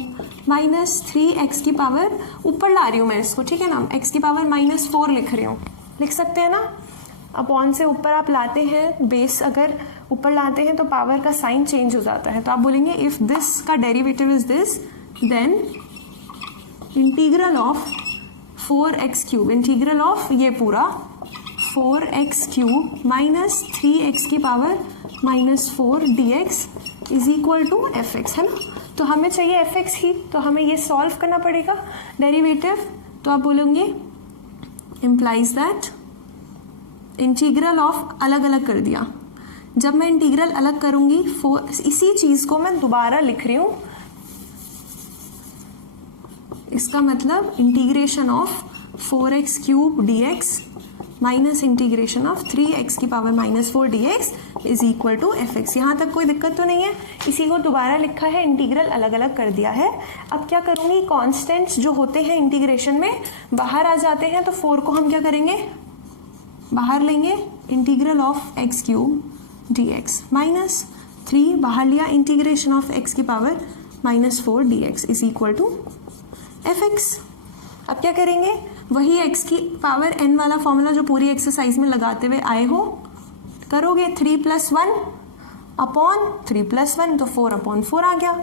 minus 3x की पावर, ऊपर ला रही हूँ मैं इसको, ठीक है ना, x की पावर -4 लिख रही हूँ, लिख सकते हैं ना। अपॉन से ऊपर आप लाते हैं, बेस अगर ऊपर लाते हैं तो पावर का साइन चेंज हो जाता है। तो आप बोलेंगे इफ दिस का derivative is this, then integral of 4x³ integral of ये पूरा 4x³ माइनस 3x की power -4 dx is equal to f(x), है ना। तो हमें चाहिए f(x) ही, तो हमें ये सॉल्व करना पड़ेगा डेरिवेटिव। तो आप बोलेंगे इम्प्लाइज दैट इंटीग्रल ऑफ, अलग अलग कर दिया। जब मैं इंटीग्रल अलग करूंगी, इसी चीज को मैं दोबारा लिख रही हूं, इसका मतलब integration of 4x³ dx minus integration of 3x की power -4 dx is equal to f(x). यहाँ तक कोई दिक्कत तो नहीं है। इसी को दोबारा लिखा है, इंटीग्रल अलग अलग कर दिया है। अब क्या करूँगी, कॉन्स्टेंट्स जो होते हैं इंटीग्रेशन में बाहर आ जाते हैं, तो 4 को हम क्या करेंगे, बाहर लेंगे, integral of x³ dx minus 3 बाहर लिया, इंटीग्रेशन ऑफ x की power -4 dx is equal to f(x). अब क्या करेंगे, वही x की पावर n वाला फॉर्मूला जो पूरी एक्सरसाइज में लगाते हुए आए हो, करोगे 3 + 1 अपॉन 3 + 1 तो 4/4 आ गया,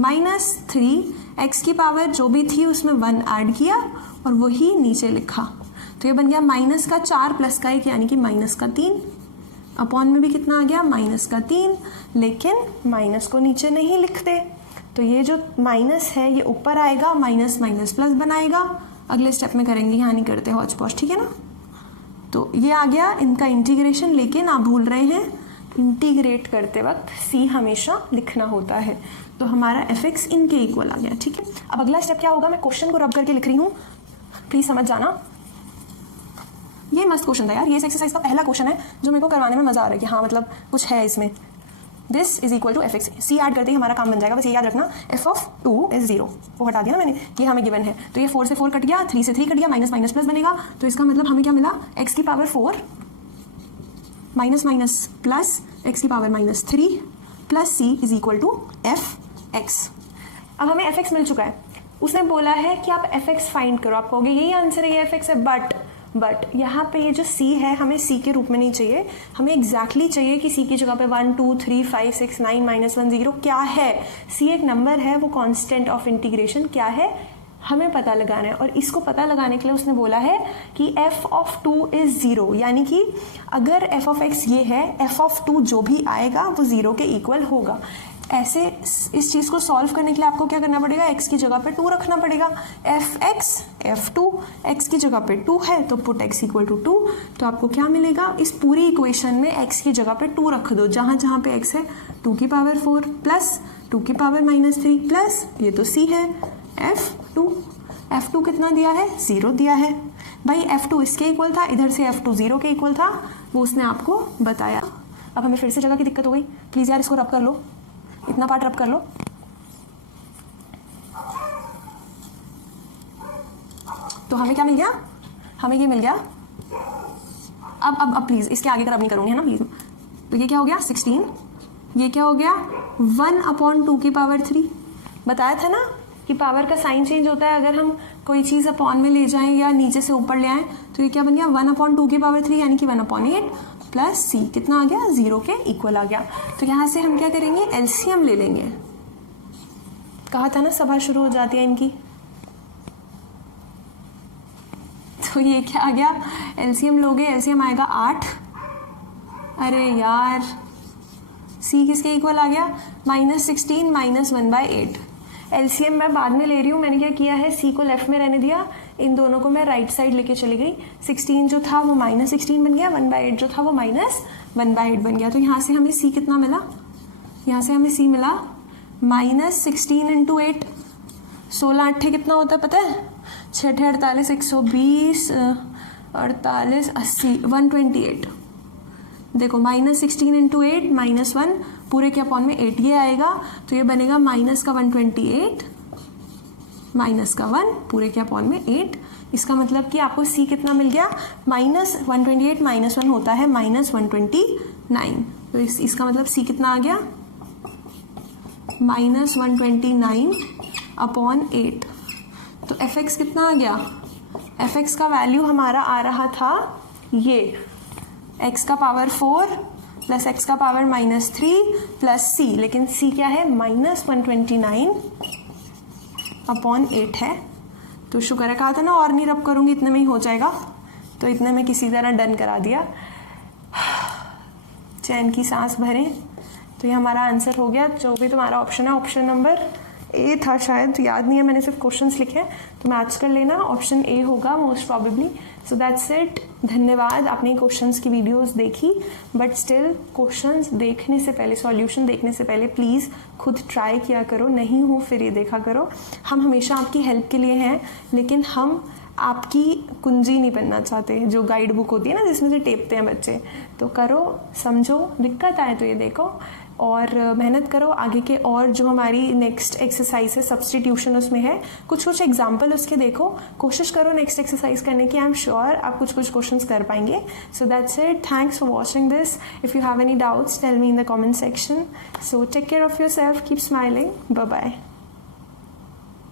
-3 x की पावर जो भी थी उसमें 1 ऐड किया और वही नीचे लिखा। तो ये बन गया -4 + 1 यानी कि -3, अपॉन में भी कितना आ गया, -3, लेकिन माइनस को नीचे नहीं लिखते, तो ये जो माइनस है ये ऊपर आएगा, माइनस माइनस प्लस बनाएगा। अगले स्टेप में करेंगे, यहाँ नहीं करते हौच पौच, ठीक है ना। तो ये आ गया इनका इंटीग्रेशन, लेकिन आप भूल रहे हैं इंटीग्रेट करते वक्त c हमेशा लिखना होता है। तो हमारा f(x) इनके इक्वल आ गया, ठीक है। अब अगला स्टेप क्या होगा, मैं क्वेश्चन को रब करके लिख रही हूँ, प्लीज समझ जाना। ये मस्त क्वेश्चन था यार, ये इस एक्सरसाइज का पहला क्वेश्चन है जो मेरे को करवाने में मजा आ रहा है कि हाँ मतलब कुछ है इसमें। This is equal to f(x), c add करते ही हमारा काम बन जाएगा। बस ये याद रखना f(2) इज 0, वो हटा दिया ना मैंने, ये हमें गिवन है। तो ये 4 से 4 कट गया, 3 से 3 कट गया, माइनस माइनस प्लस बनेगा। तो इसका मतलब हमें क्या मिला, x की power 4 minus minus plus x की power -3 plus c is equal to f(x). अब हमें f(x) मिल चुका है। उसने बोला है कि आप f(x) फाइंड करो। आप कहोगे यही आंसर है, ये f(x) है, बट यहाँ पे ये जो c है हमें c के रूप में नहीं चाहिए, हमें एग्जैक्टली चाहिए कि c की जगह पे 1 2 3 5 6 9 -1 0 क्या है। c एक नंबर है, वो कांस्टेंट ऑफ इंटीग्रेशन क्या है हमें पता लगाना है। और इसको पता लगाने के लिए उसने बोला है कि f(2) इज 0, यानी कि अगर f(x) ये है, f(2) जो भी आएगा वो 0 के इक्वल होगा। ऐसे इस चीज़ को सॉल्व करने के लिए आपको क्या करना पड़ेगा, x की जगह पे 2 रखना पड़ेगा। f(x) f2 x की जगह पे 2 है तो पुट x इक्वल टू 2। तो आपको क्या मिलेगा, इस पूरी इक्वेशन में x की जगह पे 2 रख दो, जहाँ जहाँ पे x है 2 की पावर 4 प्लस 2 की पावर -3 प्लस ये तो c है f2 कितना दिया है, 0 दिया है भाई। f2 इसके इक्वल था, इधर से f2 0 के इक्वल था, वो उसने आपको बताया। अब हमें फिर से जगह की दिक्कत हो गई, प्लीज़ यार इसको रब कर लो, इतना पार्ट रब कर लो। तो हमें क्या मिल गया, हमें ये मिल गया। अब प्लीज इसके आगे का रब नहीं करूंगी है ना प्लीज। तो ये क्या हो गया 16, ये क्या हो गया 1/2 की पावर 3। बताया था ना कि पावर का साइन चेंज होता है, अगर हम कोई चीज़ अपॉन में ले जाएं या नीचे से ऊपर ले आएं तो ये क्या बन गया 1/2 की पावर 3 यानी कि 1/8 प्लस c कितना आ गया 0 के इक्वल आ गया। तो यहाँ से हम क्या करेंगे, एलसीएम ले लेंगे। कहा था ना सभा शुरू हो जाती है इनकी। तो ये क्या आ गया, एलसीएम लोगे, एलसीएम आएगा 8। अरे यार c किसके इक्वल आ गया -16 -1/8। एलसीएम मैं बाद में ले रही हूँ, मैंने क्या किया है c को लेफ्ट में रहने दिया, इन दोनों को मैं राइट साइड लेके चली गई। 16 जो था वो -16 बन गया, 1/8 जो था वो -1/8 बन गया। तो यहाँ से हमें c कितना मिला, यहाँ से हमें c मिला -16 × 8, 16 8 कितना होता है पता है, 6 48 120 48 80 128। देखो -16 × 8 -1 पूरे के अपॉन में 8 ये आएगा, तो ये बनेगा माइनस का 128 माइनस का 1 पूरे के अपॉन में 8। इसका मतलब कि आपको c कितना मिल गया, -128 -1 होता है -129। तो इसका मतलब c कितना आ गया -129/8। तो fx कितना आ गया, fx का वैल्यू हमारा आ रहा था ये x का पावर 4 प्लस x का पावर -3 प्लस c, लेकिन c क्या है -129/8 है। तो शुक्र है, कहा था ना और नहीं रब करूंगी, इतने में ही हो जाएगा। तो इतने में किसी तरह डन करा दिया, चैन की सांस भरें। तो ये हमारा आंसर हो गया। जो भी तुम्हारा ऑप्शन है, ऑप्शन नंबर ए था शायद, याद नहीं है, मैंने सिर्फ क्वेश्चंस लिखे हैं तो मैच कर लेना, ऑप्शन ए होगा most probably. So that's it. धन्यवाद, आपने क्वेश्चंस की वीडियोस देखी, बट स्टिल क्वेश्चंस देखने से पहले, सॉल्यूशन देखने से पहले प्लीज़ खुद ट्राई किया करो, नहीं हो फिर ये देखा करो। हम हमेशा आपकी हेल्प के लिए हैं, लेकिन हम आपकी कुंजी नहीं बनना चाहते। जो गाइड बुक होती है ना जिसमें से टेपते हैं बच्चे, तो करो, समझो, दिक्कत आए तो ये देखो और मेहनत करो आगे के। और जो हमारी नेक्स्ट एक्सरसाइज है सब्स्टिट्यूशन, उसमें है कुछ एग्जाम्पल उसके देखो, कोशिश करो नेक्स्ट एक्सरसाइज करने की। आई एम श्योर आप कुछ क्वेश्चंस कर पाएंगे। So that's it, thanks for watching this. If you have any doubts tell me in the comment section. So take care of yourself, keep smiling, bye bye.